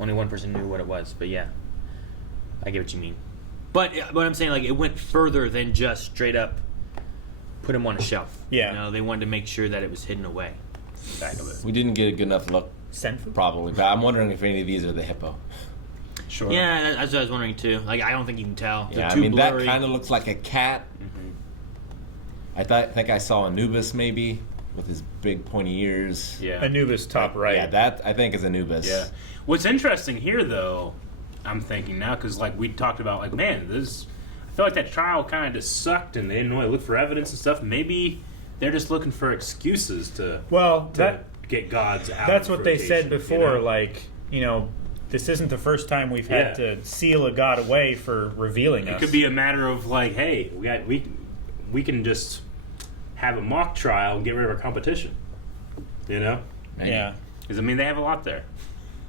Only one person knew what it was, but yeah, I get what you mean. But I'm saying, like, it went further than just straight up put him on a shelf. Yeah. You know, they wanted to make sure that it was hidden away. Back of it. We didn't get a good enough look, Senfu? probably, but I'm wondering if any of these are the hippo. Sure. Yeah, that's what I was wondering too. Like, I don't think you can tell. They're Yeah, I too mean, blurry. that kind of looks like a cat. I think I saw Anubis, maybe, with his big pointy ears. Yeah. Anubis top right. Yeah, that, I think, is Anubis. Yeah. What's interesting here, though, I'm thinking now, because like we talked about, like, man, I feel like that trial kind of just sucked, and they didn't really look for evidence and stuff. Maybe they're just looking for excuses to get gods out. That's of what they said rotation, before. you know? Like, this isn't the first time we've had to seal a god away for revealing It us. could be a matter of like, hey, we can just have a mock trial and get rid of our competition. You know? Maybe. Yeah. Because I mean, they have a lot there.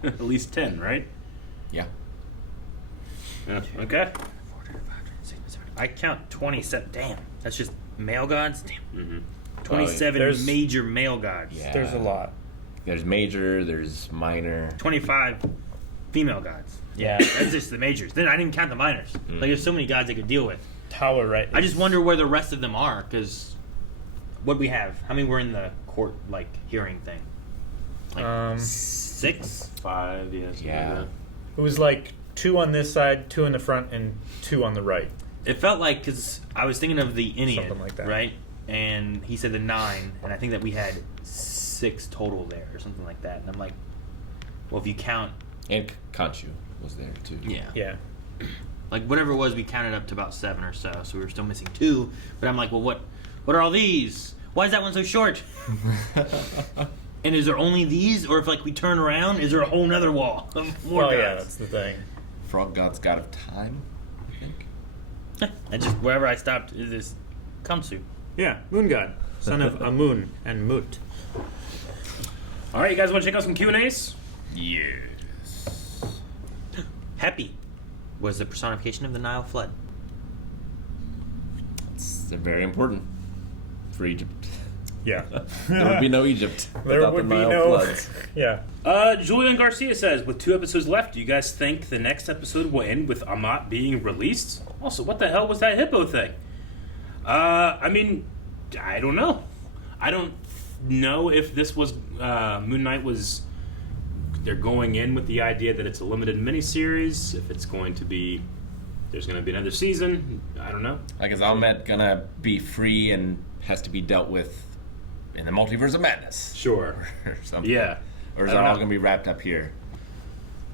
At least 10, right? Yeah. Yeah. Okay. I count 27. Damn, that's just male gods. Damn. Mm-hmm. 27 There's- major male gods. Yeah. There's a lot. There's major, there's minor. 25 female gods. Yeah. That's just the majors. Then I didn't even count the minors. Like, there's so many gods they could deal with. Tower right. I just wonder where the rest of them are, because what we have? How many were in the court, like, hearing thing? Like, 6? 5, yes. Yeah. It was like 2 on this side, 2 in the front, and 2 on the right. It felt like, because I was thinking of the Ennead, Something like that. right? And he said the 9, and I think that we had 6 total there, or something like that. And I'm like, well, if you count... And Khonshu was there, too. Yeah. Yeah. Like, whatever it was, we counted up to about 7 or so, so we were still missing 2. But I'm like, well, what are all these? Why is that one so short? And is there only these? Or if, like, we turn around, is there a whole nother wall of more gods? Yeah, that's the thing. Frog God's God of Time, I think. And just wherever I stopped is this Kamsu. Yeah, moon god, son of Amun and Mut. All right, you guys want to check out some Q&As? Yes. Happy was the personification of the Nile flood. It's very important for Egypt. Yeah. There would be no Egypt There without would the be Nile no. floods. Yeah. Julian Garcia says, with 2 episodes left, do you guys think the next episode will end with Ammit being released? Also, what the hell was that hippo thing? I mean, I don't know. I don't know if this was Moon Knight was they're going in with the idea that it's a limited miniseries, if it's going to be, there's going to be another season. I don't know. Like, is Ahmed gonna be free and has to be dealt with in the Multiverse of Madness? Sure. Or something. Yeah. Or is I it don't all know. gonna be wrapped up here?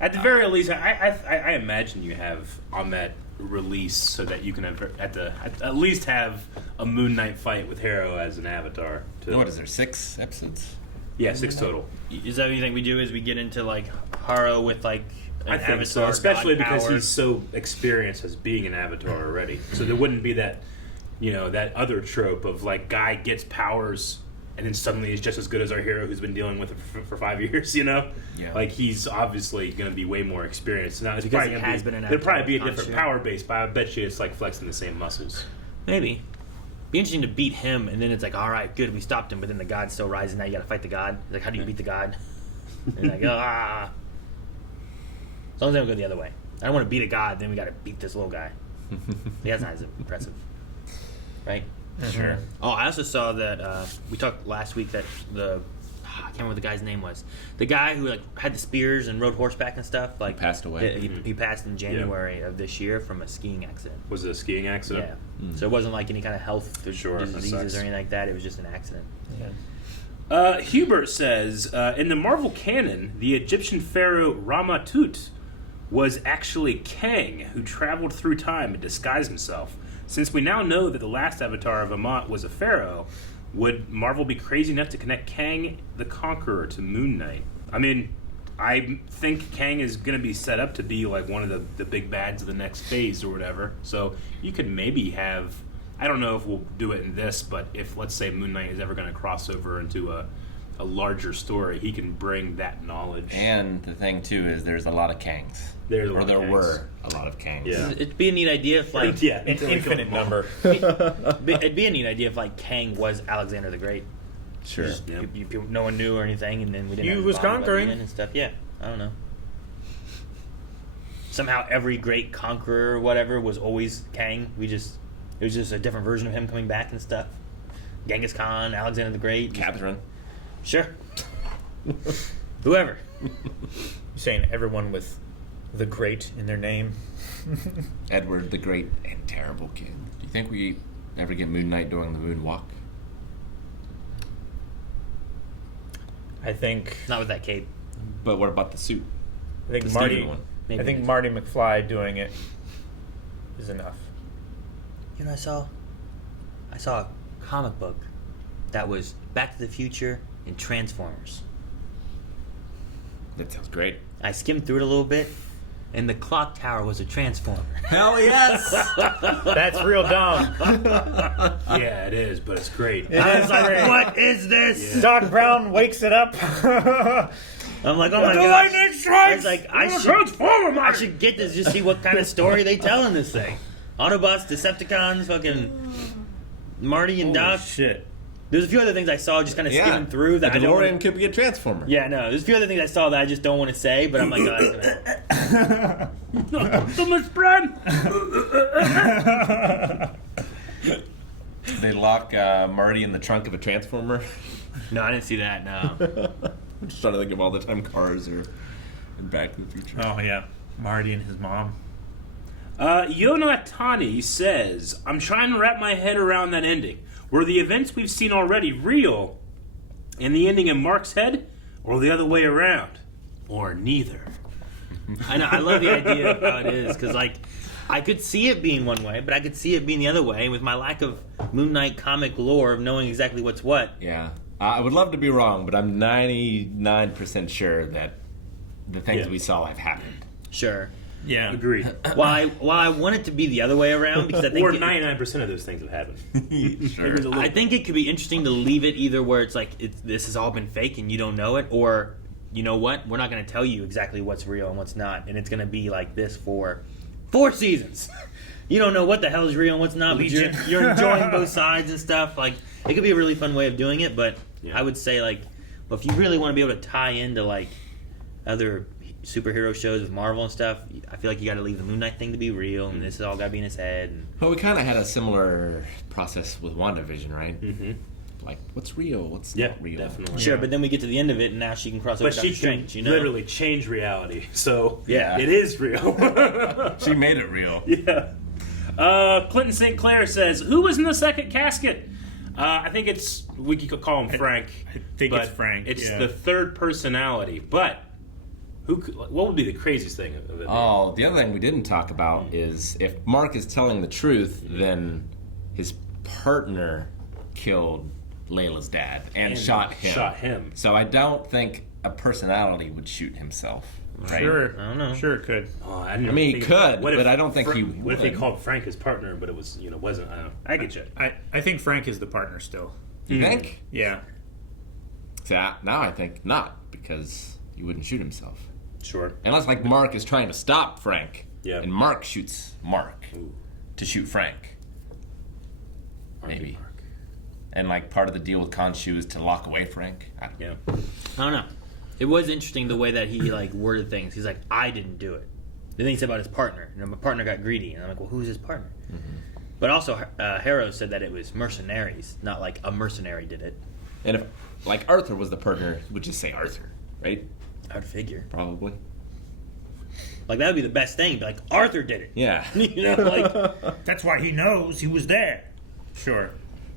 At the very least, I imagine you have Ahmed release so that you can at least have a Moon Knight fight with Harrow as an avatar. What is there, 6 episodes? Yeah, 6 total. Is that what you think we do? Is we get into like Haro with like an I think avatar, so, especially god because powers? he's so experienced as being an avatar already. So there wouldn't be that, that other trope of like guy gets powers and then suddenly he's just as good as our hero who's been dealing with it for 5 years. Yeah. Like he's obviously going to be way more experienced. Now it's Because probably he gonna has been an It'll probably be a avatar, different sure. power base, but I bet you it's like flexing the same muscles. Maybe. Be interesting to beat him, and then it's like, all right, good, we stopped him, but then the god's still rising. Now you got to fight the god. It's like, how do you beat the god? And like, ah. As long as they don't go the other way. I don't want to beat a god, then we got to beat this little guy. Yeah, that's not as impressive, right? Sure. Oh, I also saw that we talked last week that I can't remember what the guy's name was. The guy who like had the spears and rode horseback and stuff. Like passed away. He passed in January of this year from a skiing accident. Was it a skiing accident? Yeah. So it wasn't like any kind of health Sure, that diseases sucks. or anything like that. It was just an accident. Hubert says, in the Marvel canon, the Egyptian pharaoh Ramatut was actually Kang, who traveled through time and disguised himself. Since we now know that the last avatar of Amat was a pharaoh, would Marvel be crazy enough to connect Kang the Conqueror to Moon Knight? I mean, I think Kang is going to be set up to be like one of the big bads of the next phase or whatever. So you could maybe have, I don't know if we'll do it in this, but if, let's say, Moon Knight is ever going to cross over into a larger story, he can bring that knowledge. And the thing too is there's a lot of Kangs. There's a lot or of there Kangs. were a lot of Kangs. Yeah. It'd be a neat idea if like Yeah, An until we kill infinite them all. number. it'd be a neat idea if like Kang was Alexander the Great. Sure. Just, Yeah. no one knew or anything, and then we didn't. He have was Bond by the conquering. end and stuff. Yeah, I don't know. Somehow every great conqueror or whatever was always Kang. It was just a different version of him coming back and stuff. Genghis Khan, Alexander the Great. Catherine. Sure. Whoever. You're saying everyone with the great in their name. Edward the Great and Terrible King. Do you think we ever get Moon Knight doing the moonwalk? I think Not with that cape. But what about the suit? The Marty. Steven one. Maybe I think it is. Marty McFly doing it is enough. You know what I saw? I saw a comic book that was Back to the Future and Transformers. That sounds great. I skimmed through it a little bit, and the clock tower was a transformer. Hell yes! That's real dumb. Yeah, it is, but it's great. I was like, what is this? Doc Brown wakes it up. I'm like, oh my The god. lightning strikes! I was like, Transformer, I should get this, just see what kind of story they tell in this thing. Autobots, Decepticons, fucking Marty and Doc. Shit. There's a few other things I saw just kind of skimming through that the I don't DeLorean wanna, could be a Transformer. Yeah, no. There's a few other things I saw that I just don't want to say, but I'm like, oh, Optimus Prime! They lock Marty in the trunk of a Transformer. no, I didn't see that. No. I'm just trying to think of all the time cars are in Back to the Future. Oh yeah, Marty and his mom. Yonatani says, I'm trying to wrap my head around that ending. Were the events we've seen already real and the ending in Mark's head, or the other way around? Or neither? I know. I love the idea of how it is because, like, I could see it being one way, but I could see it being the other way. And with my lack of Moon Knight comic lore of knowing exactly what's what, Yeah. I would love to be wrong, but I'm 99% sure that the things Yeah. we saw have happened. sure. Yeah. Agreed. While I want it to be the other way around because I think Or 99% of those things have happened. Sure. There's a little I think it could be interesting to leave it either where it's like this has all been fake and you don't know it, or you know what, we're not going to tell you exactly what's real and what's not, and it's going to be like this for 4 seasons. You don't know what the hell is real and what's not, but you're enjoying both sides and stuff. Like, it could be a really fun way of doing it, but Yeah. I would say, like, well, if you really want to be able to tie into like other superhero shows with Marvel and stuff, I feel like you got to leave the Moon Knight thing to be real, and this has all got to be in his head. And Well, we kind of had a similar process with WandaVision, right? Mm-hmm. like, what's real? What's Yeah, not real? definitely. Sure, but then we get to the end of it, and now she can cross over But Doctor she can Strange. You know, literally change reality. So Yeah. it is real. She made it real. Yeah. Clinton St. Clair says, "Who was in the second casket?" I think we could call him Frank. I think but it's Frank. It's yeah. the third personality. But what would be the craziest thing of it? Oh, the other thing we didn't talk about is if Mark is telling the truth, then his partner killed Layla's dad and shot him. Shot him. So I don't think a personality would shoot himself. Right? Sure, I don't know. Sure, it could. Oh, I mean, he could, but I don't think he would. What if they called Frank his partner, but it was wasn't? I don't know. I get you. I think Frank is the partner still. You think? Yeah. See, now I think not, because he wouldn't shoot himself. Sure. Unless, like, Mark is trying to stop Frank, Yeah. and Mark shoots Mark Ooh. to shoot Frank. Maybe. Mark. And, like, part of the deal with Khonshu is to lock away Frank. I don't know. Yeah. I don't know. It was interesting the way that he like worded things. He's like, I didn't do it. Then he said about his partner. My partner got greedy, and I'm like, well, who's his partner? Mm-hmm. But also, Harrow said that it was mercenaries, not like a mercenary did it. And if, like, Arthur was the partner, he would just say Arthur, right? I'd figure. Probably. Like that would be the best thing. Be like, Arthur did it. Yeah. You know, like That's why he knows he was there. Sure.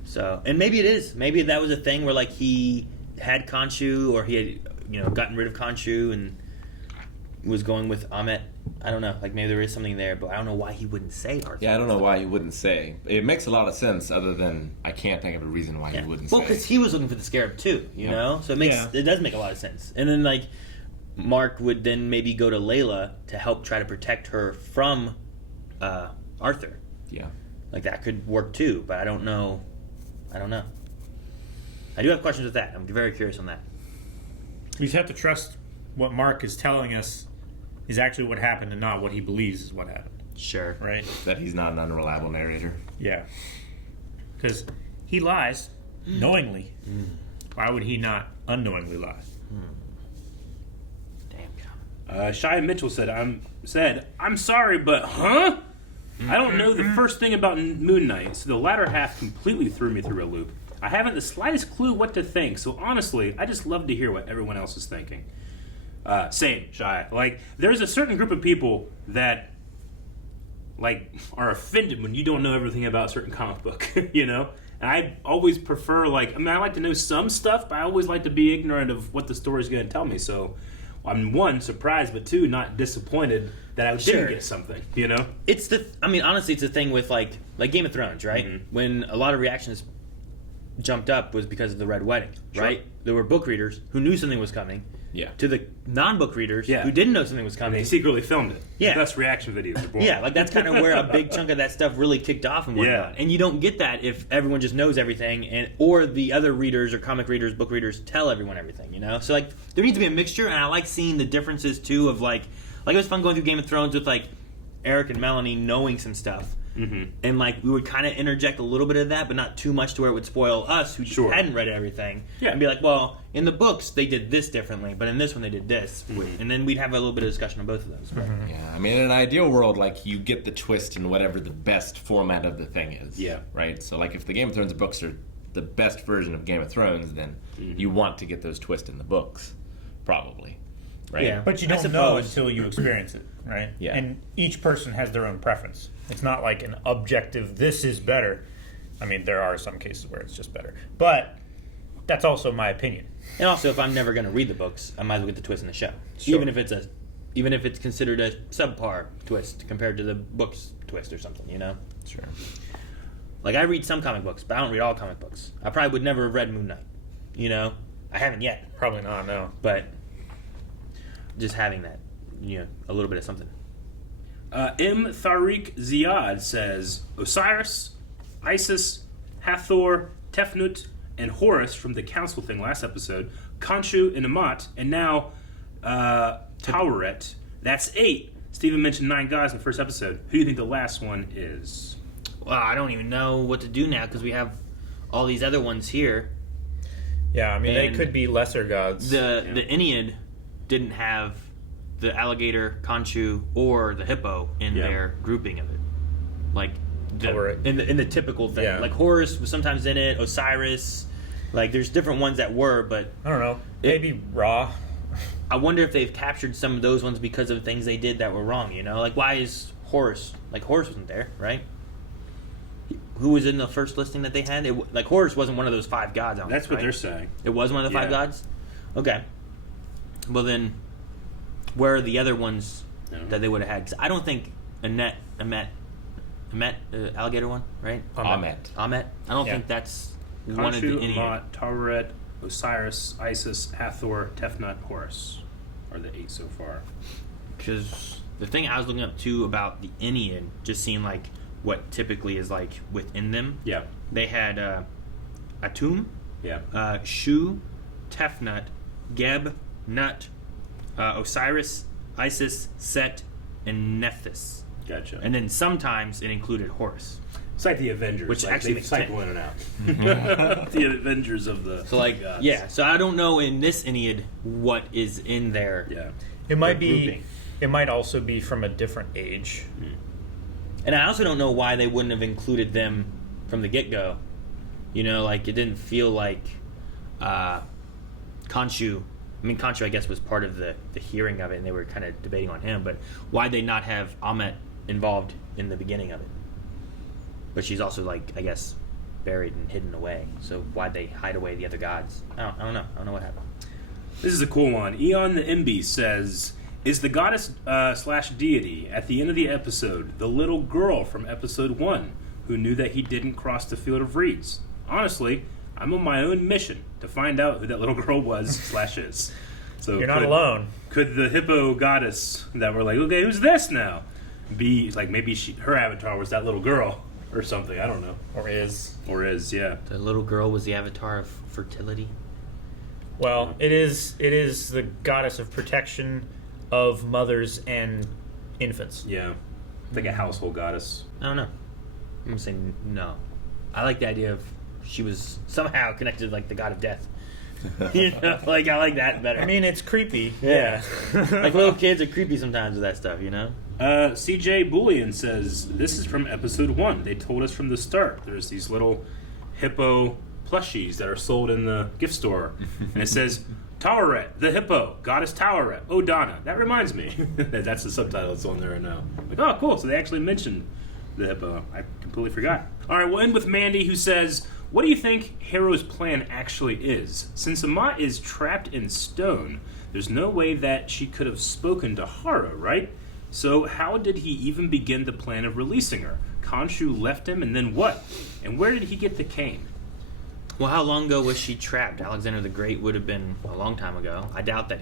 so. And maybe it is. Maybe that was a thing where like he had Khonshu, or he had gotten rid of Khonshu and was going with Amet. I don't know. Like maybe there is something there, but I don't know why he wouldn't say Arthur. Yeah, I don't know why you wouldn't say. It makes a lot of sense, other than I can't think of a reason why you wouldn't Well, say. because he was looking for the scarab too, you know. So it does make a lot of sense. And then like Mark would then maybe go to Layla to help try to protect her from Arthur. Yeah. Like that could work too, but I don't know. I do have questions with that. I'm very curious on that. We just have to trust what Mark is telling us is actually what happened and not what he believes is what happened. Sure. Right? That he's not an unreliable narrator. Yeah. Because he lies knowingly. Why would he not unknowingly lie? Damn. Shia Mitchell said, I'm sorry, but huh? I don't know the first thing about Moon Knight, so the latter half completely threw me through a loop. I haven't the slightest clue what to think, so honestly, I just love to hear what everyone else is thinking. Same, Shia. Like, there's a certain group of people that, like, are offended when you don't know everything about a certain comic book, you know? And I always prefer, like, I like to know some stuff, but I always like to be ignorant of what the story's going to tell me, so I'm, one, surprised, but two, not disappointed that I didn't get something, you know? Honestly, it's the thing with, like Game of Thrones, right? Mm-hmm. When a lot of reactions jumped up was because of the Red Wedding, Sure. right? There were book readers who knew something was coming. Yeah. To the non-book readers Yeah. who didn't know something was And coming. they secretly filmed it. Yeah. That's reaction videos are born. Yeah, like that's kind of where a big chunk of that stuff really kicked off and whatnot. Yeah. And you don't get that if everyone just knows everything, or the other readers or comic readers, book readers tell everyone everything, you know? So like there needs to be a mixture, and I like seeing the differences too of like it was fun going through Game of Thrones with like Eric and Melanie knowing some stuff. Mm-hmm. And like we would kind of interject a little bit of that, but not too much to where it would spoil us who Sure. hadn't read everything. Yeah. And be like, well, in the books they did this differently, but in this one they did this. Mm-hmm. And then we'd have a little bit of discussion on both of those. But Yeah, I mean, in an ideal world, like, you get the twist in whatever the best format of the thing is. Yeah. Right? So, like, if the Game of Thrones books are the best version of Game of Thrones, then you want to get those twists in the books. Probably. Right? Yeah. But you I don't know suppose. until you experience it, right? Yeah. And each person has their own preference. It's not like an objective, this is better. I mean, there are some cases where it's just better. But that's also my opinion. And also, if I'm never going to read the books, I might as well get the twist in the show, Sure. even if it's considered a subpar twist compared to the book's twist or something. You know, Sure. like I read some comic books, but I don't read all comic books. I probably would never have read Moon Knight. You know, I haven't yet, Probably not, no. but just having that, a little bit of something. M. Tariq Ziad says, Osiris, Isis, Hathor, Tefnut, and Horus from the council thing last episode, Khonshu and Amat, and now Taweret. That's 8. Stephen mentioned 9 guys in the first episode. Who do you think the last one is? Well, I don't even know what to do now because we have all these other ones here. Yeah, I mean, And they could be lesser gods. The Ennead didn't have the alligator, Khonshu, or the hippo in Yeah. their grouping of it. Like Alright. in the typical thing. Yeah. Like Horus was sometimes in it, Osiris, Like, there's different ones that were, but I don't know. Maybe Raw. I wonder if they've captured some of those ones because of things they did that were wrong, you know? Like, why is Horus... Like, Horus wasn't there, right? Who was in the first listing that they had? Like, Horus wasn't one of those 5 gods. That's what right? they're saying. It was one of the 5 gods? Okay. Well, then, where are the other ones that they would have had? Because I don't think Amet, alligator one, right? Amet. I don't think that's one of the Khonshu, Ennead. Amat, Taweret, Osiris, Isis, Hathor, Tefnut, Horus are the 8 so far. Because the thing I was looking up too about the Ennead just seemed like what typically is like within them. Yeah. They had Atum, Yeah. Shu, Tefnut, Geb, Nut, Osiris, Isis, Set, and Nephthys. Gotcha. And then sometimes it included Horus. It's like the Avengers. Which like actually they makes cycle sense. in and out. The Avengers of the So like, gods. yeah. So I don't know in this Ennead what is in there. Yeah. It might The be. grouping. It might also be from a different age. And I also don't know why they wouldn't have included them from the get-go. You know, like, it didn't feel like Khonshu... I mean, Khonshu, I guess, was part of the hearing of it, and they were kind of debating on him, but why'd they not have Amet involved in the beginning of it? But she's also, like, I guess, buried and hidden away. So why'd they hide away the other gods? I don't know. I don't know what happened. This is a cool one. Eon the Imbi says, is the goddess slash deity at the end of the episode the little girl from episode 1 who knew that he didn't cross the field of reeds? Honestly, I'm on my own mission to find out who that little girl was slash is. So You're not alone. Could the hippo goddess that we're like, okay, who's this now? Be like maybe her avatar was that little girl or something. I don't know. Or is. Or is, yeah. The little girl was the avatar of fertility. Well, it is the goddess of protection of mothers and infants. Yeah. Like a household goddess. I don't know. I'm gonna say no. I like the idea of she was somehow connected to, like, the god of death. You know, like, I like that better. I mean, it's creepy. yeah. Like, little kids are creepy sometimes with that stuff, you know? CJ Bullion says, this is from episode 1. They told us from the start. There's these little hippo plushies that are sold in the gift store. And it says, Taweret, the hippo, goddess Taweret, oh Donna. That reminds me. That's the subtitle that's on there right now. Like, oh, cool. So they actually mentioned the hippo. I completely forgot. All right, we'll end with Mandy, who says, what do you think Harrow's plan actually is? Since Amat is trapped in stone, there's no way that she could have spoken to Harrow, right? So how did he even begin the plan of releasing her? Khonshu left him, and then what? And where did he get the cane? Well, how long ago was she trapped? Alexander the Great would have been a long time ago. I doubt that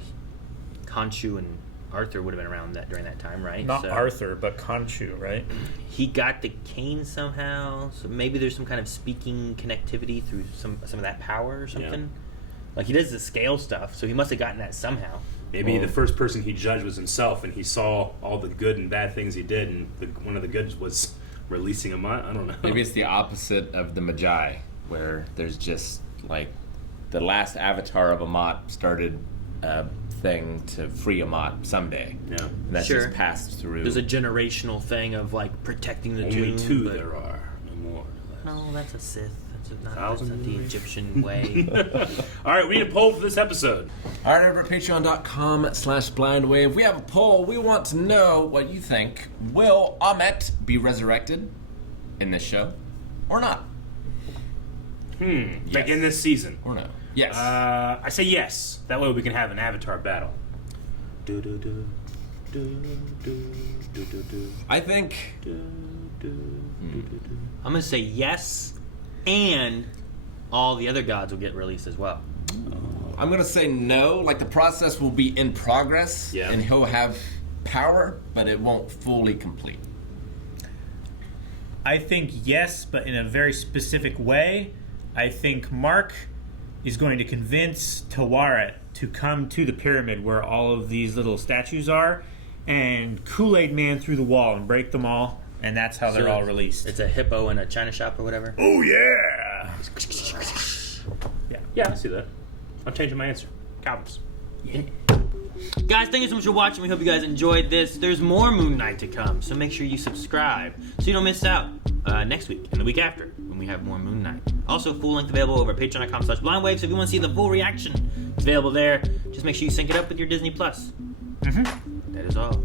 Khonshu and Arthur would have been around during that time, right? Not Arthur, but Khonshu, right? He got the cane somehow, so maybe there's some kind of speaking connectivity through some of that power or something. Yeah. Like, he does the scale stuff, so he must have gotten that somehow. Maybe the first person he judged was himself, and he saw all the good and bad things he did, and one of the goods was releasing him. I don't know. Maybe it's the opposite of the Magi, where there's just, like, the last avatar of Amat started a thing to free Amat someday. Yeah. And that's Sure. just passed through. There's a generational thing of, like, protecting the Only tomb. 2 but... there are, no more. No, that's a Sith. That's Thousand not the years. Egyptian way. All right, we need a poll for this episode. All right, over at patreon.com/blindwave, we have a poll. We want to know what you think. Will Amet be resurrected in this show or not? Like in this season. Or no? Yes. I say yes. That way we can have an avatar battle. I think I'm going to say yes, and all the other gods will get released as well. I'm going to say no. Like, the process will be in progress, Yeah. and he'll have power, but it won't fully complete. I think yes, but in a very specific way. I think Mark is going to convince Taweret to come to the pyramid where all of these little statues are and Kool-Aid Man through the wall and break them all, and that's how they're all released. It's a hippo in a china shop or whatever. Oh, yeah! Yeah, I see that. I'm changing my answer. Cowards. Guys, thank you so much for watching. We hope you guys enjoyed this. There's more Moon Knight to come, so make sure you subscribe so you don't miss out next week and the week after when we have more Moon Knight. Also, full length available over patreon.com/blindwave. So if you want to see the full reaction, it's available there. Just make sure you sync it up with your Disney Plus. That is all.